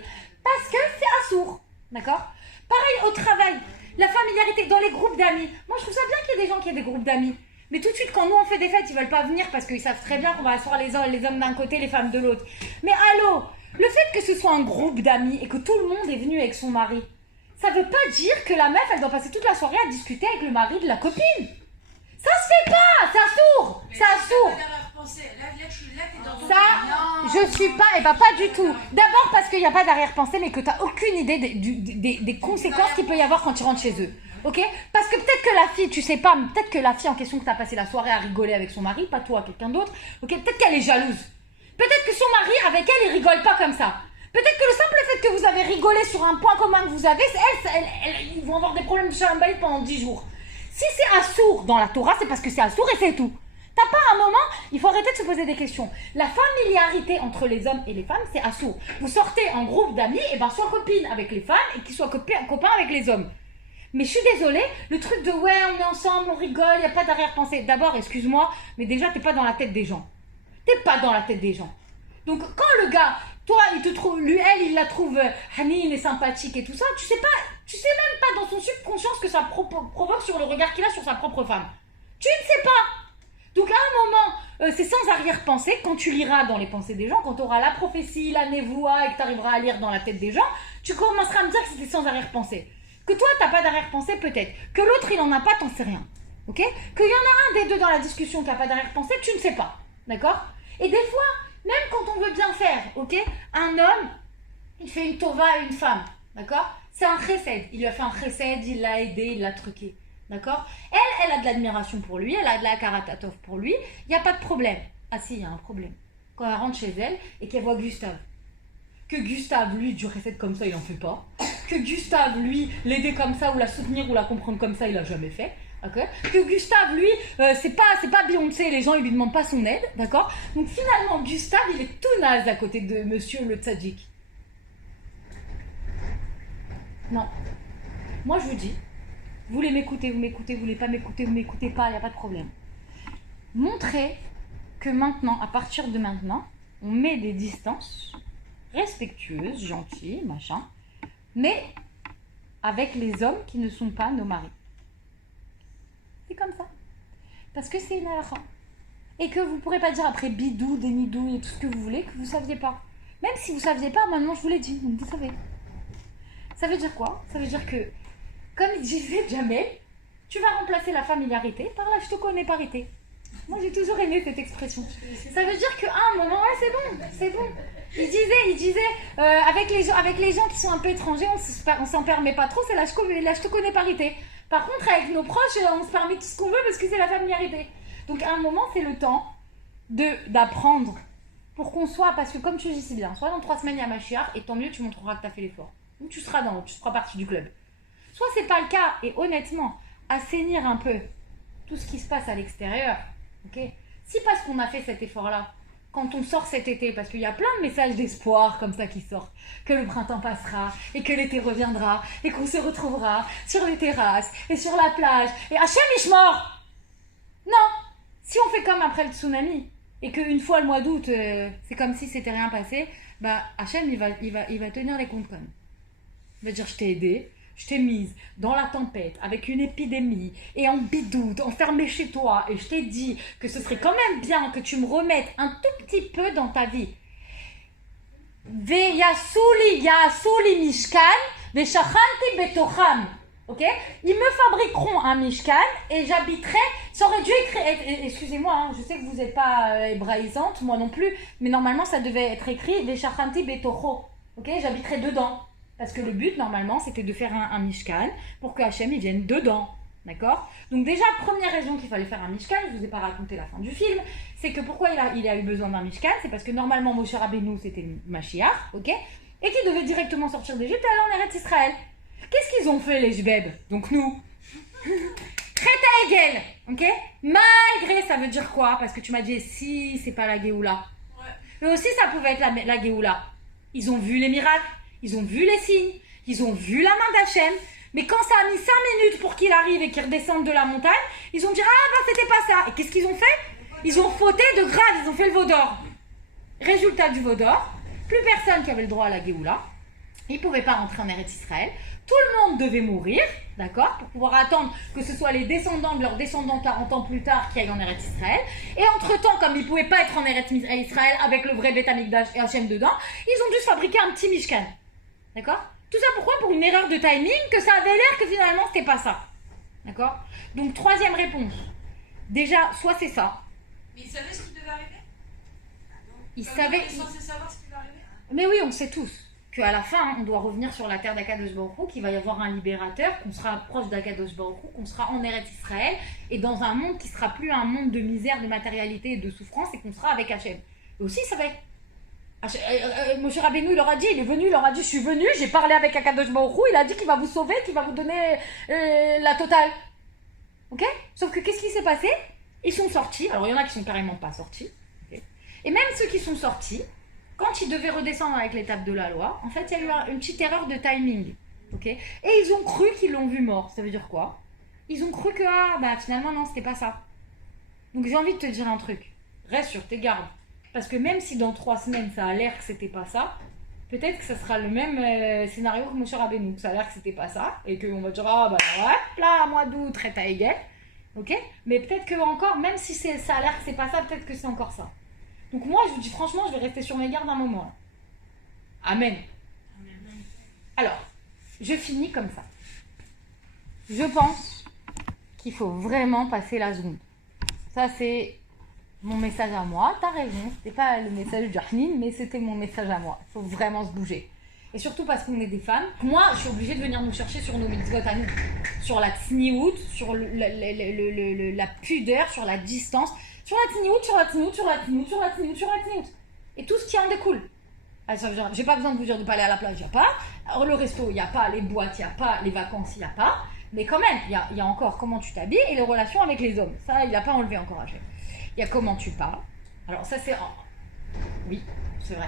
Parce que c'est assourd, d'accord? Pareil au travail, la familiarité dans les groupes d'amis. Moi je trouve ça bien qu'il y ait des gens qui aient des groupes d'amis. Mais tout de suite, quand nous on fait des fêtes, ils veulent pas venir parce qu'ils savent très bien qu'on va asseoir les hommes d'un côté, les femmes de l'autre. Mais allô, le fait que ce soit un groupe d'amis et que tout le monde est venu avec son mari, ça veut pas dire que la meuf, elle doit passer toute la soirée à discuter avec le mari de la copine. Ça se fait pas, c'est assourd, c'est assourd. Ça, je suis pas, et bah pas du tout. D'abord parce qu'il n'y a pas d'arrière-pensée, mais que tu n'as aucune idée des conséquences qu'il peut y avoir quand tu rentres chez eux. Ok? Parce que peut-être que la fille, tu sais pas, peut-être que la fille en question que tu as passé la soirée à rigoler avec son mari, pas toi, quelqu'un d'autre, ok? Peut-être qu'elle est jalouse. Peut-être que son mari, avec elle, il rigole pas comme ça. Peut-être que le simple fait que vous avez rigolé sur un point commun que vous avez, ils vont avoir des problèmes de chalambaïd pendant 10 jours. Si c'est assourd dans la Torah, c'est parce que c'est assourd et c'est tout. T'as pas un moment, il faut arrêter de se poser des questions. La familiarité entre les hommes et les femmes, c'est assourd. Vous sortez en groupe d'amis, et ben sois copine avec les femmes et qu'ils soient copains avec les hommes. Mais je suis désolée, le truc de ouais, on est ensemble, on rigole, il n'y a pas d'arrière-pensée. D'abord, excuse-moi, mais déjà, t'es pas dans la tête des gens. T'es pas dans la tête des gens. Donc, quand le gars, toi, il te trouve, lui, il la trouve hanine et sympathique et tout ça, tu sais même pas dans son subconscient ce que ça provoque sur le regard qu'il a sur sa propre femme. Tu ne sais pas. Donc, à un moment, c'est sans arrière-pensée, quand tu liras dans les pensées des gens, quand tu auras la prophétie, la névoie et que tu arriveras à lire dans la tête des gens, tu commenceras à me dire que c'était sans arrière-pensée. Que toi, t'as pas d'arrière-pensée, peut-être. Que l'autre, il en a pas, t'en sais rien. Ok? Qu'il y en a un des deux dans la discussion qui a pas d'arrière-pensée, tu ne sais pas. D'accord? Et des fois, même quand on veut bien faire, ok? Un homme, Il fait une tova à une femme, d'accord? C'est un chesed. Il lui a fait un chesed, il l'a aidé, il l'a truqué, d'accord? Elle a de l'admiration pour lui, elle a de la karatatov pour lui, il n'y a pas de problème. Ah si, il y a un problème. Quand elle rentre chez elle et qu'elle voit Gustave. Que Gustave, lui, du recette comme ça, il n'en fait pas. Que Gustave, lui, l'aider comme ça, ou la soutenir, ou la comprendre comme ça, il n'a jamais fait. Okay. Que Gustave, lui, c'est pas Beyoncé, les gens, ils lui demandent pas son aide, d'accord? Donc finalement, Gustave, il est tout naze à côté de monsieur le tzaddik. Non. Moi, je vous dis, vous voulez m'écouter, vous voulez pas m'écouter, vous m'écoutez pas, il n'y a pas de problème. Montrez que maintenant, à partir de maintenant, on met des distances respectueuses, gentilles, machin, mais avec les hommes qui ne sont pas nos maris. C'est comme ça. Parce que c'est une halakha. Et que vous ne pourrez pas dire après bidou, dénidou et tout ce que vous voulez, que vous ne saviez pas. Même si vous ne saviez pas, maintenant je vous l'ai dit, donc vous savez. Ça veut dire quoi? Ça veut dire que, comme il disait Jamel, tu vas remplacer la familiarité par la je te connais parité. Moi j'ai toujours aimé cette expression. Ça veut dire qu'à un moment, ouais, c'est bon. Il disait avec les gens qui sont un peu étrangers, on s'en permet pas trop, c'est la je te connais parité. Par contre, avec nos proches, on se permet tout ce qu'on veut parce que c'est la familiarité. Donc à un moment, c'est le temps d'apprendre pour qu'on soit, parce que comme tu dis si bien, soit dans 3 semaines il y a Mashiach et tant mieux, tu montreras que tu as fait l'effort. Ou tu feras partie du club. Soit c'est pas le cas et honnêtement, assainir un peu tout ce qui se passe à l'extérieur. Ok, si parce qu'on a fait cet effort-là, quand on sort cet été, parce qu'il y a plein de messages d'espoir comme ça qui sortent, que le printemps passera, et que l'été reviendra, et qu'on se retrouvera sur les terrasses, et sur la plage, et Hachem Ishmor. Non, si on fait comme après le tsunami, et qu'une fois le mois d'août, c'est comme si c'était rien passé, bah Hachem il va tenir les comptes quand même. Il va dire je t'ai aidé, je t'ai mise dans la tempête avec une épidémie et en bidoute, enfermée chez toi et je t'ai dit que ce serait quand même bien que tu me remettes un tout petit peu dans ta vie. Yasuli mishkan veshachanti betocham. Ok? Ils me fabriqueront un mishkan et j'habiterai. Ça aurait dû écrire. Excusez-moi, hein, je sais que vous n'êtes pas hébraïsante, moi non plus, mais normalement ça devait être écrit veshachanti betocho. Ok? J'habiterai dedans. Parce que le but, normalement, c'était de faire un mishkan pour que Hachem, il vienne dedans. D'accord? Donc déjà, première raison qu'il fallait faire un mishkan, je ne vous ai pas raconté la fin du film, c'est que pourquoi il a eu besoin d'un mishkan, c'est parce que normalement, Moshe Rabbeinu, c'était Mashiach, ok? Et qu'il devait directement sortir d'Égypte et aller en Eretz Israël. Qu'est-ce qu'ils ont fait, les Jbeb? Donc nous. Chet Egel, ok? Malgré, ça veut dire quoi? Parce que tu m'as dit, si, c'est pas la Géoula. Ouais. Mais aussi, ça pouvait être la Géoula. Ils ont vu les miracles. Ils ont vu les signes, ils ont vu la main d'Hachem, mais quand ça a mis 5 minutes pour qu'il arrive et qu'il redescende de la montagne, ils ont dit « Ah, ben c'était pas ça !» Et qu'est-ce qu'ils ont fait? Ils ont fauté de grave, ils ont fait le veau d'or. Résultat du veau d'or, plus personne qui avait le droit à la Géoula, ils ne pouvaient pas rentrer en Eretz Israël, tout le monde devait mourir, d'accord, pour pouvoir attendre que ce soit les descendants de leurs descendants 40 ans plus tard qui aillent en Eretz Israël. Et entre-temps, comme ils ne pouvaient pas être en Eretz Israël avec le vrai Beth Amikdash et Hachem dedans, ils ont dû se fabriquer un petit Mishkan. D'accord? Tout ça pourquoi? Pour une erreur de timing, que ça avait l'air que finalement c'était pas ça. D'accord? Donc troisième réponse. Déjà, soit c'est ça. Mais ils savaient ce qui devait arriver? Ils savaient. Ils sont censés savoir ce qui devait arriver? Mais oui, on sait tous qu'à la fin, on doit revenir sur la terre d'Akadosh Baruch Hu, qu'il va y avoir un libérateur, qu'on sera proche d'Akadosh Baruch Hu, qu'on sera en Eretz Israël, et dans un monde qui sera plus un monde de misère, de matérialité et de souffrance, et qu'on sera avec Hachem. Et aussi, ça va être. Moshe Rabbeinu, il leur a dit, il est venu, il leur a dit, je suis venu, j'ai parlé avec Akadosh Baruch Hu, il a dit qu'il va vous sauver, qu'il va vous donner la totale. Ok? Sauf que qu'est-ce qui s'est passé? Ils sont sortis, alors il y en a qui sont carrément pas sortis, okay? Et même ceux qui sont sortis, quand ils devaient redescendre avec l'étape de la loi, en fait il y a eu une petite erreur de timing, ok? Et ils ont cru qu'ils l'ont vu mort, ça veut dire quoi? Ils ont cru que, finalement non, c'était pas ça. Donc j'ai envie de te dire un truc, reste sur tes gardes. Parce que même si dans 3 semaines ça a l'air que c'était pas ça, peut-être que ça sera le même scénario que Moshe Rabbeinu, que ça a l'air que c'était pas ça, et qu'on va dire là, mois d'août, Chet Egel, ok? Mais peut-être que encore, même si ça a l'air que c'est pas ça, peut-être que c'est encore ça. Donc moi, je vous dis franchement, je vais rester sur mes gardes un moment. Amen. Alors, je finis comme ça. Je pense qu'il faut vraiment passer la seconde. Ça, c'est mon message à moi. T'as raison, c'était pas le message de Jahnin, mais c'était mon message à moi. Il faut vraiment se bouger. Et surtout parce qu'on est des femmes. Moi, je suis obligée de venir nous chercher sur nos mitzvot à nous. Sur la tsniout, sur la pudeur, sur la distance. Sur la tsniout, sur la tsniout, sur la tsniout, sur la tsniout, sur la tsniout. Et tout ce qui en découle. J'ai pas besoin de vous dire de pas aller à la plage, il n'y a pas. Alors, le resto, il n'y a pas. Les boîtes, il n'y a pas. Les vacances, il n'y a pas. Mais quand même, il y a encore comment tu t'habilles et les relations avec les hommes. Ça, il n'a pas enlevé encore Hachem. Il y a comment tu parles. Alors ça, c'est... Oui, c'est vrai.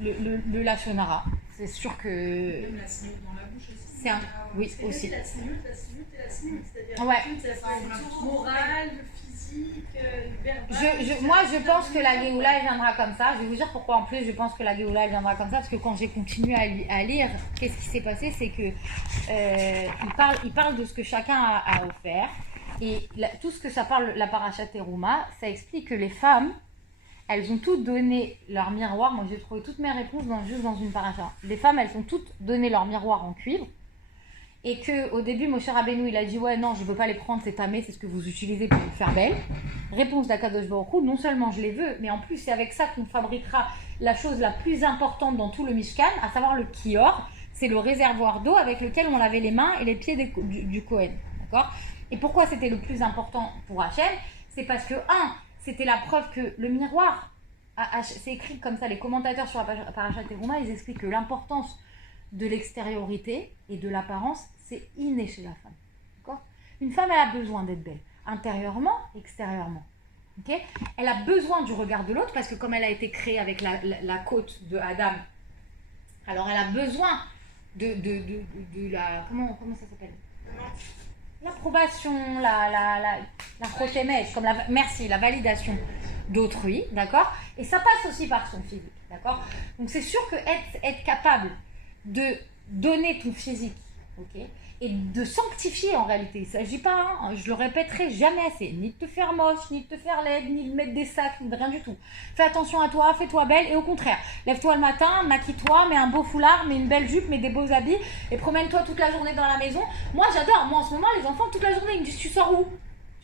Le lachonara, c'est sûr que... Même la sniout dans la bouche aussi. C'est un... Oui, aussi. La sniout et la sniout. C'est-à-dire Ouais. c'est le moral, le physique, le verbal. Moi, je pense que la Géoula, elle viendra comme ça. Je vais vous dire pourquoi en plus je pense que la Géoula, elle viendra comme ça. Parce que quand j'ai continué à lire, qu'est-ce qui s'est passé? C'est que il parle de ce que chacun a offert. Et tout ce que ça parle, la Parashat Teruma, ça explique que les femmes, elles ont toutes donné leur miroir. Moi, j'ai trouvé toutes mes réponses juste dans une paracha. Les femmes, elles ont toutes donné leur miroir en cuivre. Et qu'au début, Moshe Rabbeinu, il a dit « Ouais, non, je ne veux pas les prendre, c'est tamé, c'est ce que vous utilisez pour vous faire belle. » Réponse d'Akadosh Baruch Hu, non seulement je les veux, mais en plus, c'est avec ça qu'on fabriquera la chose la plus importante dans tout le Mishkan, à savoir le kior. C'est le réservoir d'eau avec lequel on lavait les mains et les pieds du Kohen. D'accord ? Et pourquoi c'était le plus important pour Hachem? C'est parce que, c'était la preuve que le miroir, c'est écrit comme ça, les commentateurs sur la Parashat Teruma, ils expliquent que l'importance de l'extériorité et de l'apparence, c'est inné chez la femme. D'accord? Une femme, elle a besoin d'être belle, intérieurement, extérieurement. Okay? Elle a besoin du regard de l'autre, parce que comme elle a été créée avec la côte de Adam, alors elle a besoin de la... Comment ça s'appelle? L'approbation, la protémèche, comme la validation d'autrui, d'accord? Et ça passe aussi par son physique, d'accord? Donc c'est sûr que être capable de donner ton physique, ok, et de sanctifier en réalité, il ne s'agit pas, je le répéterai jamais assez, ni de te faire moche, ni de te faire laide, ni de mettre des sacs, ni de rien du tout. Fais attention à toi, fais-toi belle, et au contraire, lève-toi le matin, maquille-toi, mets un beau foulard, mets une belle jupe, mets des beaux habits, et promène-toi toute la journée dans la maison. Moi j'adore, moi en ce moment les enfants toute la journée ils me disent tu sors où?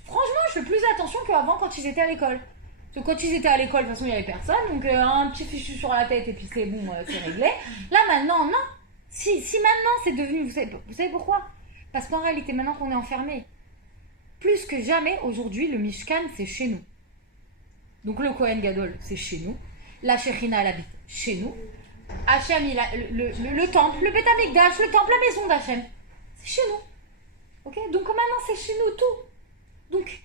Franchement je fais plus attention qu'avant quand ils étaient à l'école. Parce que quand ils étaient à l'école, de toute façon il n'y avait personne, donc un petit fichu sur la tête et puis c'est bon, c'est réglé. Là maintenant, non. Si maintenant c'est devenu, vous savez pourquoi? Parce qu'en réalité, maintenant qu'on est enfermé, plus que jamais, aujourd'hui, le Mishkan, c'est chez nous. Donc le Kohen Gadol, c'est chez nous. La Shekhinah, elle habite chez nous. Hachem, il a le temple, le Beth Amikdash, le temple, la maison d'Hachem, c'est chez nous. Ok? Donc maintenant, c'est chez nous tout. Donc,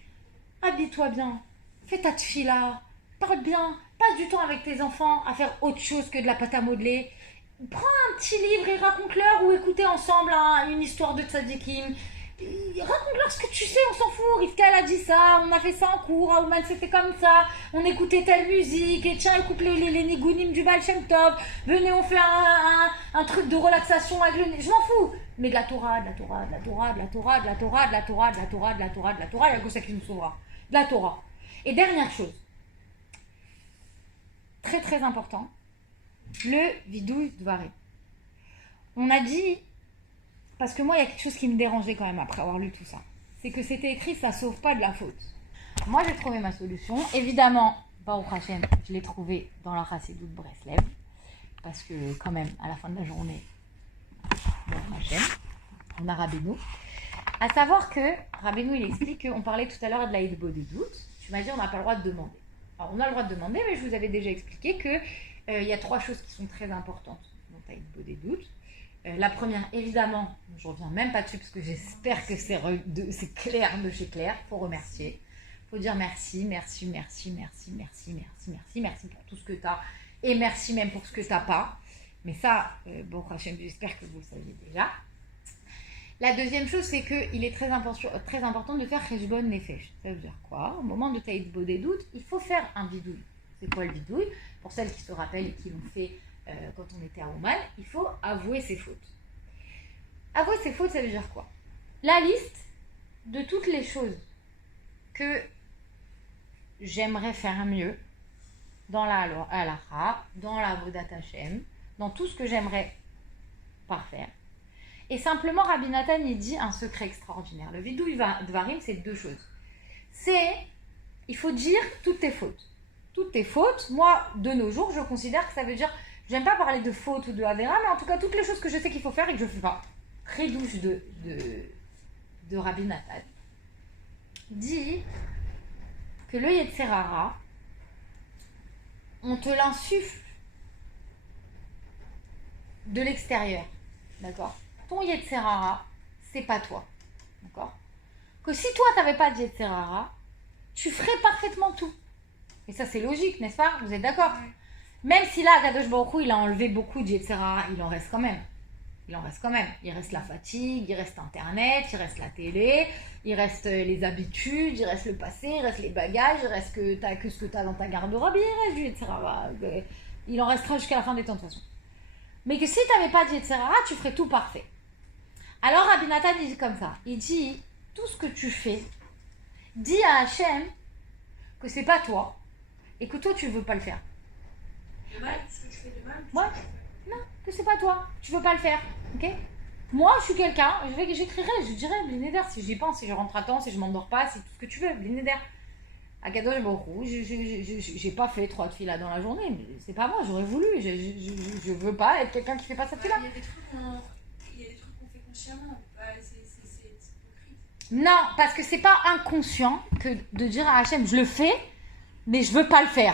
habille-toi bien, fais ta tfila, parle bien, passe du temps avec tes enfants à faire autre chose que de la pâte à modeler. Prends un petit livre et raconte-leur ou écoutez ensemble une histoire de tzadikim. Raconte-leur ce que tu sais, on s'en fout. Rivka elle a dit ça, on a fait ça en cours, Aouman c'était comme ça, on écoutait telle musique, et tiens écoute les nigounim du Baal Shem Tov, venez on fait un truc de relaxation avec le... Je m'en fous. Mais de la Torah, de la Torah, de la Torah, de la Torah, de la Torah, de la Torah, de la Torah, de la Torah, de la Torah, il y a que ça qui nous sauvera. De la Torah. Et dernière chose, très très important, le vidouille dvaré. On a dit, parce que moi il y a quelque chose qui me dérangeait quand même après avoir lu tout ça, c'est que c'était écrit ça sauve pas de la faute. Moi j'ai trouvé ma solution, évidemment, Baruch Hashem, je l'ai trouvé dans la Chassidoute Breslev, parce que quand même à la fin de la journée, Baruch Hashem, on a Rabbeinu. À savoir que Rabbeinu il explique qu'on parlait tout à l'heure de la Hidbo des doutes, tu m'as dit on n'a pas le droit de demander. Alors on a le droit de demander, mais je vous avais déjà expliqué que il y a 3 choses qui sont très importantes dans ta Hidbo des doutes. La première, évidemment, je ne reviens même pas dessus parce que j'espère que c'est clair de chez Claire. Il faut remercier. Il faut dire merci, merci, merci, merci, merci, merci, merci, merci pour tout ce que tu as et merci même pour ce que tu n'as pas. Mais ça, bon, Hachem, j'espère que vous le saviez déjà. La deuxième chose, c'est qu'il est très important de faire Cheshbon Nefesh. Ça veut dire quoi? Au moment de ta Hidbo des doutes, il faut faire un vidouille. C'est quoi le vidouille? Pour celles qui se rappellent et qui l'ont fait quand on était à Ouman, il faut avouer ses fautes. Avouer ses fautes, ça veut dire quoi? La liste de toutes les choses que j'aimerais faire mieux dans la halacha, dans la Avodat Hashem, dans tout ce que j'aimerais parfaire. Et simplement, Rabbi Nathan, il dit un secret extraordinaire. Le vidouille dvarim, c'est 2 choses. Il faut dire toutes tes fautes. Toutes tes fautes, moi, de nos jours, je considère que ça veut dire j'aime pas parler de faute ou de Avera, mais en tout cas, toutes les choses que je sais qu'il faut faire et que je fais pas. Très douce de Rabbi Nathan dit que le Yetzerara, on te l'insuffle de l'extérieur, d'accord? Ton Yetzerara, c'est pas toi, d'accord? Que si toi, t'avais pas de Yetzerara, tu ferais parfaitement tout. Et ça, c'est logique, n'est-ce pas? Vous êtes d'accord? Même si là, Kadosh Baruch Hu, il a enlevé beaucoup de Yetzerara, il en reste quand même. Il en reste quand même. Il reste la fatigue, il reste Internet, il reste la télé, il reste les habitudes, il reste le passé, il reste les bagages, il reste que ce que tu as dans ta garde-robe, il reste du Yetzerara. Il en restera jusqu'à la fin des temps de toute façon. Mais que si tu n'avais pas de Yetzerara, tu ferais tout parfait. Alors Rabbi Nathan, il dit comme ça. Il dit, tout ce que tu fais, dis à Hachem que c'est pas toi et que toi, tu veux pas le faire. De mal, tout ce que tu fais de mal. Ouais. Non, que c'est pas toi, tu veux pas le faire, ok? Moi, je suis quelqu'un, j'écrirai, je dirai Blinéder, si j'y pense, si je rentre à temps, si je m'endors pas, c'est tout ce que tu veux, Blinéder. À Kadosh Baruch Hu, j'ai pas fait 3 tefila dans la journée, mais c'est pas moi, j'aurais voulu, je veux pas être quelqu'un qui fait pas cette tefila. Il y a des trucs qu'on fait consciemment, c'est hypocrite. Non, parce que c'est pas inconscient que de dire à Hachem, je le fais, mais je veux pas le faire.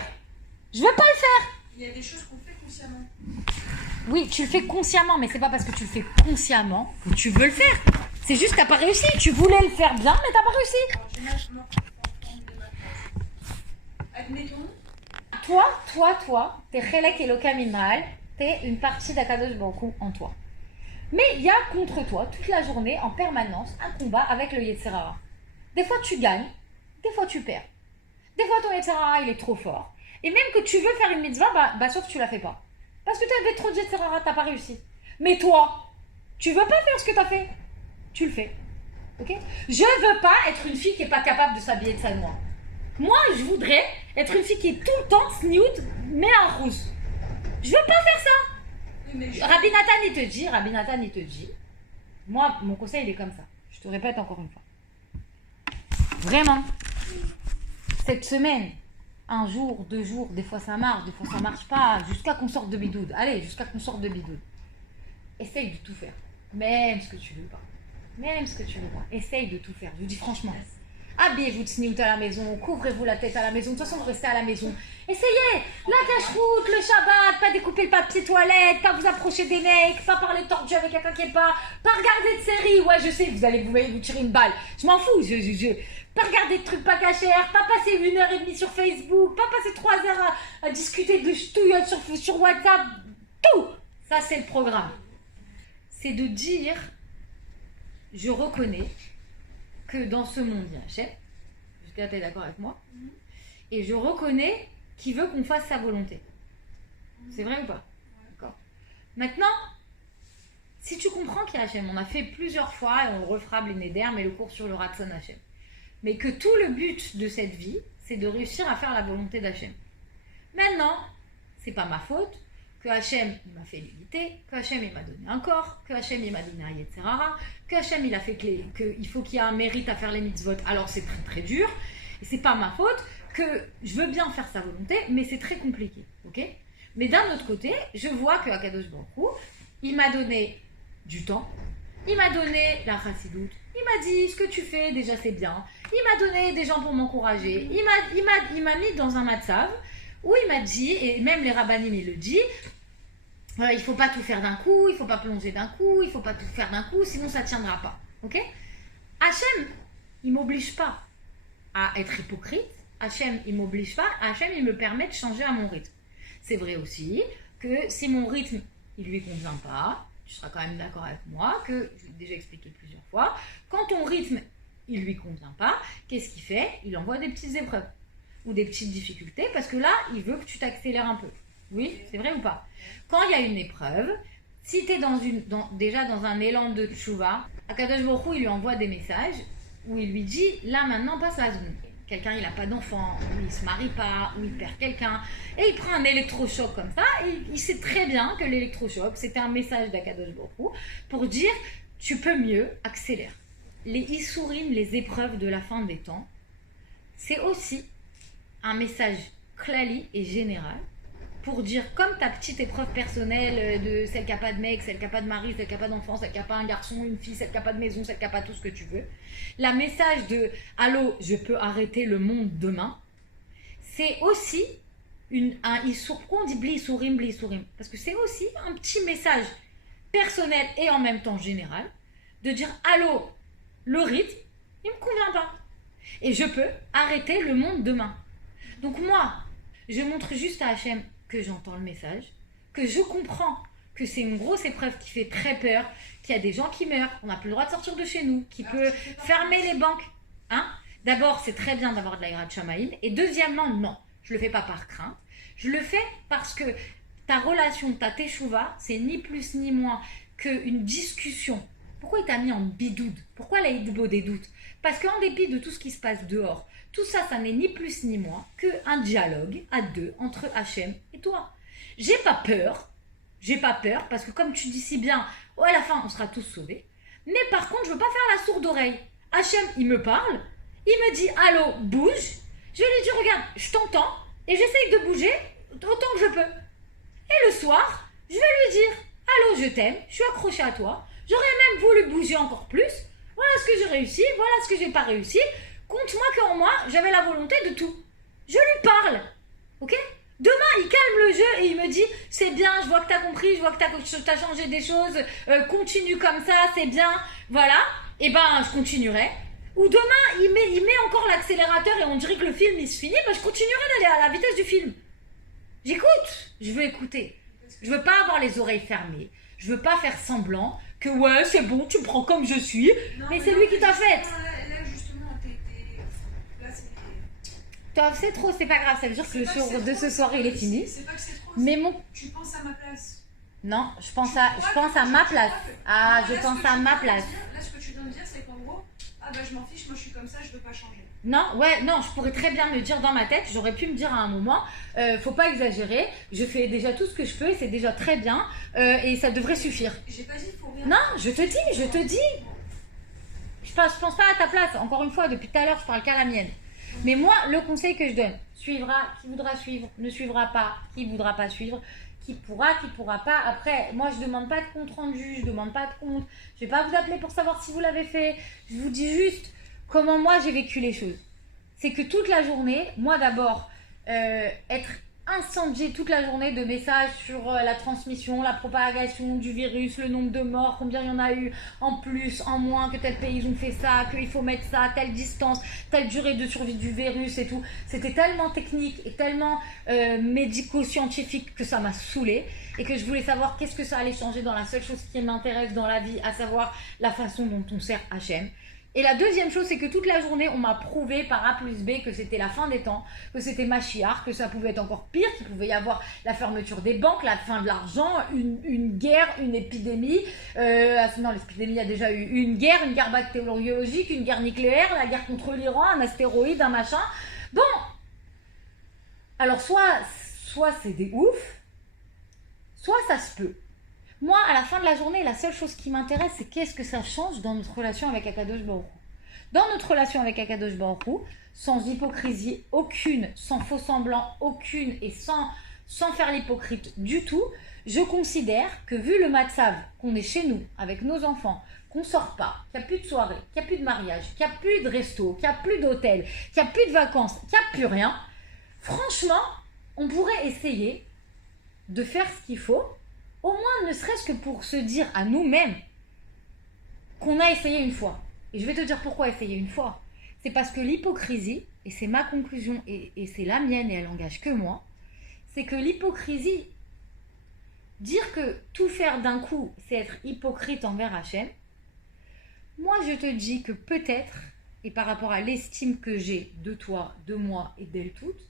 Je veux pas le faire. Il y a des choses qu'on fait consciemment. Oui, tu le fais consciemment, mais c'est pas parce que tu le fais consciemment que tu veux le faire. C'est juste que t'as pas réussi. Tu voulais le faire bien, mais t'as pas réussi. Alors, généralement, admettons, Toi, t'es Chelek Eloka Mimal, t'es une partie d'Akadosh Baruch Hu en toi. Mais il y a contre toi, toute la journée, en permanence, un combat avec le Yetzerara. Des fois tu gagnes, des fois tu perds. Des fois ton Yetzerara, il est trop fort. Et même que tu veux faire une mitzvah, sauf que tu la fais pas. Parce que tu avais trop de Yetzerara, t'as pas réussi. Mais toi, tu veux pas faire ce que t'as fait. Tu le fais. Ok? Je veux pas être une fille qui est pas capable de s'habiller de sa noix. Moi, je voudrais être une fille qui est tout le temps sniout, mais en rouge. Je veux pas faire ça. oui, mais Rabbi Nathan, il te dit. Moi, mon conseil, il est comme ça. Je te répète encore une fois. Vraiment. Cette semaine, 1 jour, 2 jours, des fois ça marche, des fois ça marche pas, jusqu'à qu'on sorte de bidoude. Allez, jusqu'à qu'on sorte de bidoude. Essaye de tout faire. Même ce que tu veux pas. Même ce que tu veux pas. Essaye de tout faire. Je vous dis franchement. Habillez-vous de sniout à la maison, couvrez-vous la tête à la maison, de toute façon vous restez à la maison. Essayez, la cache-route, le Shabbat, pas découper le papier toilette, pas vous approcher des mecs, pas parler tordu avec quelqu'un qui est pas regarder de séries, ouais je sais, vous allez vous tirer une balle, je m'en fous, pas regarder de trucs pas cachers, pas passer 1h30 sur Facebook, pas passer 3 heures à discuter de ch'touillottes sur WhatsApp, tout, ça c'est le programme. C'est de dire, je reconnais que dans ce monde, il y a Hachem. Jusqu'à là, tu es d'accord avec moi? Et je reconnais qu'il veut qu'on fasse sa volonté. C'est vrai ou pas? D'accord. Maintenant, si tu comprends qu'il y a Hachem, on a fait plusieurs fois, et on le refera Blinéder, mais le cours sur le Ratson Hachem. Mais que tout le but de cette vie, c'est de réussir à faire la volonté d'Hachem. Maintenant, c'est pas ma faute que Hachem m'a fait l'unité, que Hachem il m'a donné un corps, que Hachem il m'a donné un Yetzerara, que Hachem il a fait qu'il faut qu'il y ait un mérite à faire les mitzvot, alors c'est très très dur, et c'est pas ma faute, que je veux bien faire sa volonté, mais c'est très compliqué, ok? Mais d'un autre côté, je vois que Akadosh Baruch Hu, il m'a donné du temps, il m'a donné la chassidoute, il m'a dit ce que tu fais déjà c'est bien, il m'a donné des gens pour m'encourager, il m'a mis dans un matzav où il m'a dit, et même les rabbanim il le dit, il faut pas tout faire d'un coup, il faut pas plonger d'un coup, il faut pas tout faire d'un coup, sinon ça tiendra pas, ok? Hachem, il m'oblige pas à être hypocrite, Hachem, il m'oblige pas, Hachem, il me permet de changer à mon rythme. C'est vrai aussi que si mon rythme, il lui convient pas, tu seras quand même d'accord avec moi, que je l'ai déjà expliqué plusieurs fois, quand ton rythme, il lui convient pas, qu'est-ce qu'il fait? Il envoie des petites épreuves ou des petites difficultés, parce que là, il veut que tu t'accélères un peu. Oui, c'est vrai ou pas? Quand il y a une épreuve, si tu es déjà dans un élan de tchouva, Akadosh Baruch Hu, il lui envoie des messages où il lui dit, là maintenant passe la zone. Quelqu'un il n'a pas d'enfant, ou il ne se marie pas, ou il perd quelqu'un, et il prend un électrochoc comme ça, et il sait très bien que l'électrochoc, c'était un message d'Akadosh Baruch Hu pour dire, tu peux mieux, accélère. Les Issourim, les épreuves de la fin des temps, c'est aussi un message klali et général pour dire, comme ta petite épreuve personnelle de celle qui n'a pas de mec, celle qui n'a pas de mari, celle qui n'a pas d'enfant, celle qui n'a pas un garçon, une fille, celle qui n'a pas de maison, celle qui n'a pas tout ce que tu veux. La message de « Allô, je peux arrêter le monde demain », c'est aussi pourquoi on dit bli sourim, parce que c'est aussi un petit message personnel et en même temps général de dire allô, le rythme, il me convient pas et je peux arrêter le monde demain. Donc moi, je montre juste à Hachem que j'entends le message, que je comprends que c'est une grosse épreuve qui fait très peur, qu'il y a des gens qui meurent, qu'on n'a plus le droit de sortir de chez nous, qui peut fermer les banques. Hein? D'abord, c'est très bien d'avoir de la Hirat Shamaïm, et deuxièmement, non, je le fais pas par crainte. Je le fais parce que ta relation, ta teshuva, c'est ni plus ni moins qu'une discussion. Pourquoi il t'a mis en bidoud? Pourquoi la hitbo des doutes? Parce qu'en dépit de tout ce qui se passe dehors, tout ça, ça n'est ni plus ni moins qu'un dialogue à deux entre Hachem et toi. J'ai pas peur parce que comme tu dis si bien, à la fin, on sera tous sauvés. Mais par contre, je veux pas faire la sourde oreille. Hachem, il me parle, il me dit allô, bouge. Je lui dis regarde, je t'entends. Et j'essaye de bouger autant que je peux. Et le soir, je vais lui dire « Allô, je t'aime, je suis accrochée à toi. J'aurais même voulu bouger encore plus. Voilà ce que j'ai réussi, voilà ce que j'ai pas réussi. Compte-moi qu'en moi, j'avais la volonté de tout. » Je lui parle. Ok? Demain, il calme le jeu et il me dit « C'est bien, je vois que t'as compris, je vois que t'as changé des choses. Continue comme ça, c'est bien. » Voilà. Et ben, je continuerai. Ou demain, il met encore l'accélérateur et on dirait que le film il se finit, je continuerai d'aller à la vitesse du film. J'écoute, je veux écouter. Je veux pas avoir les oreilles fermées. Je veux pas faire semblant que ouais, c'est bon, tu me prends comme je suis. Non, mais c'est lui qui t'a fait. Là, justement, là, c'est trop, c'est pas grave, ça veut dire que le jour de ce soir il est fini. C'est pas que c'est trop. Mais tu penses à ma place. Non, je pense à ma place. Ah, je pense à ma place. Là, ce que tu viens de dire, c'est qu'en gros, je m'en fiche, moi je suis comme ça, je veux pas changer. Non, je pourrais très bien me dire dans ma tête, j'aurais pu me dire à un moment, faut pas exagérer, je fais déjà tout ce que je peux et c'est déjà très bien et ça devrait suffire. J'ai pas dit faut rien. Non, je te dis. Je pense pas à ta place, encore une fois, depuis tout à l'heure je parle qu'à la mienne. Mais moi, le conseil que je donne, suivra qui voudra suivre, ne suivra pas qui voudra pas suivre. Qui pourra pas. Après, moi, je demande pas de compte rendu, je demande pas de compte. Je vais pas vous appeler pour savoir si vous l'avez fait. Je vous dis juste comment moi j'ai vécu les choses. C'est que toute la journée, moi d'abord, être incendié toute la journée de messages sur la transmission, la propagation du virus, le nombre de morts, combien il y en a eu en plus, en moins, que tel pays ils ont fait ça, qu'il faut mettre ça, telle distance, telle durée de survie du virus et tout. C'était tellement technique et tellement médico-scientifique que ça m'a saoulée et que je voulais savoir qu'est-ce que ça allait changer dans la seule chose qui m'intéresse dans la vie, à savoir la façon dont on sert Hachem. Et la deuxième chose, c'est que toute la journée, on m'a prouvé par A plus B que c'était la fin des temps, que c'était Machiar, que ça pouvait être encore pire, qu'il pouvait y avoir la fermeture des banques, la fin de l'argent, une guerre, une épidémie. Non, l'épidémie, il y a déjà eu une guerre bactériologique, une guerre nucléaire, la guerre contre l'Iran, un astéroïde, un machin. Bon, alors soit c'est des ouf, soit ça se peut. Moi, à la fin de la journée, la seule chose qui m'intéresse, c'est qu'est-ce que ça change dans notre relation avec Akadosh Baruch Hu. Dans notre relation avec Akadosh Baruch Hu, sans hypocrisie aucune, sans faux semblant aucune et sans faire l'hypocrite du tout, je considère que vu le matzav qu'on est chez nous, avec nos enfants, qu'on sort pas, qu'il n'y a plus de soirée, qu'il n'y a plus de mariage, qu'il n'y a plus de resto, qu'il n'y a plus d'hôtel, qu'il n'y a plus de vacances, qu'il n'y a plus rien, franchement, on pourrait essayer de faire ce qu'il faut, au moins ne serait-ce que pour se dire à nous-mêmes qu'on a essayé une fois. Et je vais te dire pourquoi essayer une fois. C'est parce que l'hypocrisie, et c'est ma conclusion, et c'est la mienne, et elle n'engage que moi, c'est que l'hypocrisie, dire que tout faire d'un coup, c'est être hypocrite envers Hachem, moi je te dis que peut-être, et par rapport à l'estime que j'ai de toi, de moi et d'elle toutes,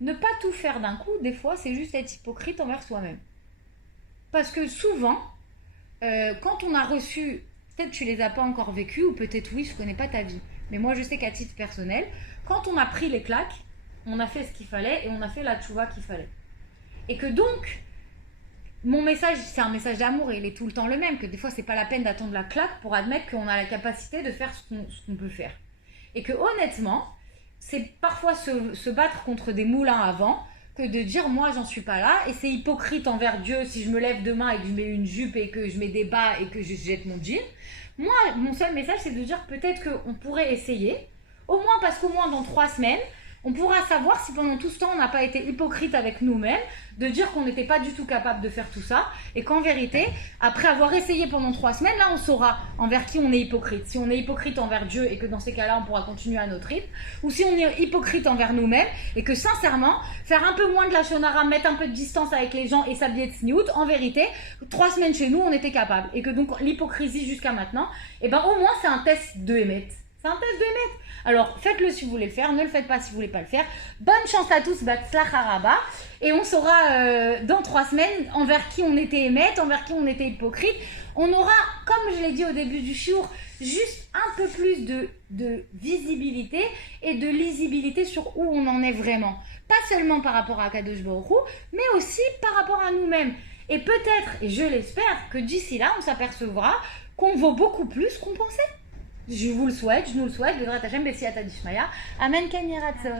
ne pas tout faire d'un coup, des fois, c'est juste être hypocrite envers soi-même. Parce que souvent, quand on a reçu, peut-être tu les as pas encore vécues, ou peut-être oui, je connais pas ta vie, mais moi je sais qu'à titre personnel, quand on a pris les claques, on a fait ce qu'il fallait et on a fait la tchouva qu'il fallait. Et que donc, mon message, c'est un message d'amour et il est tout le temps le même, que des fois c'est pas la peine d'attendre la claque pour admettre qu'on a la capacité de faire ce qu'on peut faire. Et que honnêtement, c'est parfois se battre contre des moulins à vent que de dire moi j'en suis pas là et c'est hypocrite envers Dieu si je me lève demain et que je mets une jupe et que je mets des bas et que je jette mon jean. Moi, mon seul message c'est de dire peut-être qu'on pourrait essayer, au moins parce qu'au moins dans 3 semaines, on pourra savoir si pendant tout ce temps on n'a pas été hypocrite avec nous-mêmes, de dire qu'on n'était pas du tout capable de faire tout ça et qu'en vérité, après avoir essayé pendant 3 semaines, là on saura envers qui on est hypocrite. Si on est hypocrite envers Dieu et que dans ces cas-là on pourra continuer à notre rythme, ou si on est hypocrite envers nous-mêmes et que sincèrement, faire un peu moins de la shonara, mettre un peu de distance avec les gens et s'habiller de sniout, en vérité, 3 semaines chez nous on était capable. Et que donc l'hypocrisie jusqu'à maintenant, et ben au moins c'est un test de Hémet. C'est un test de Hémet. Alors, faites-le si vous voulez le faire, ne le faites pas si vous voulez pas le faire. Bonne chance à tous, Batzlach Haraba. Et on saura dans 3 semaines envers qui on était Hémet, envers qui on était hypocrite. On aura, comme je l'ai dit au début du shiur, juste un peu plus de visibilité et de lisibilité sur où on en est vraiment. Pas seulement par rapport à Kadosh Baruch Hu, mais aussi par rapport à nous-mêmes. Et peut-être, et je l'espère, que d'ici là, on s'apercevra qu'on vaut beaucoup plus qu'on pensait. Je vous le souhaite, je nous le souhaite, Bezrat Hashem, Bessiata Dishmaya. Amen, Ken Yiratzon.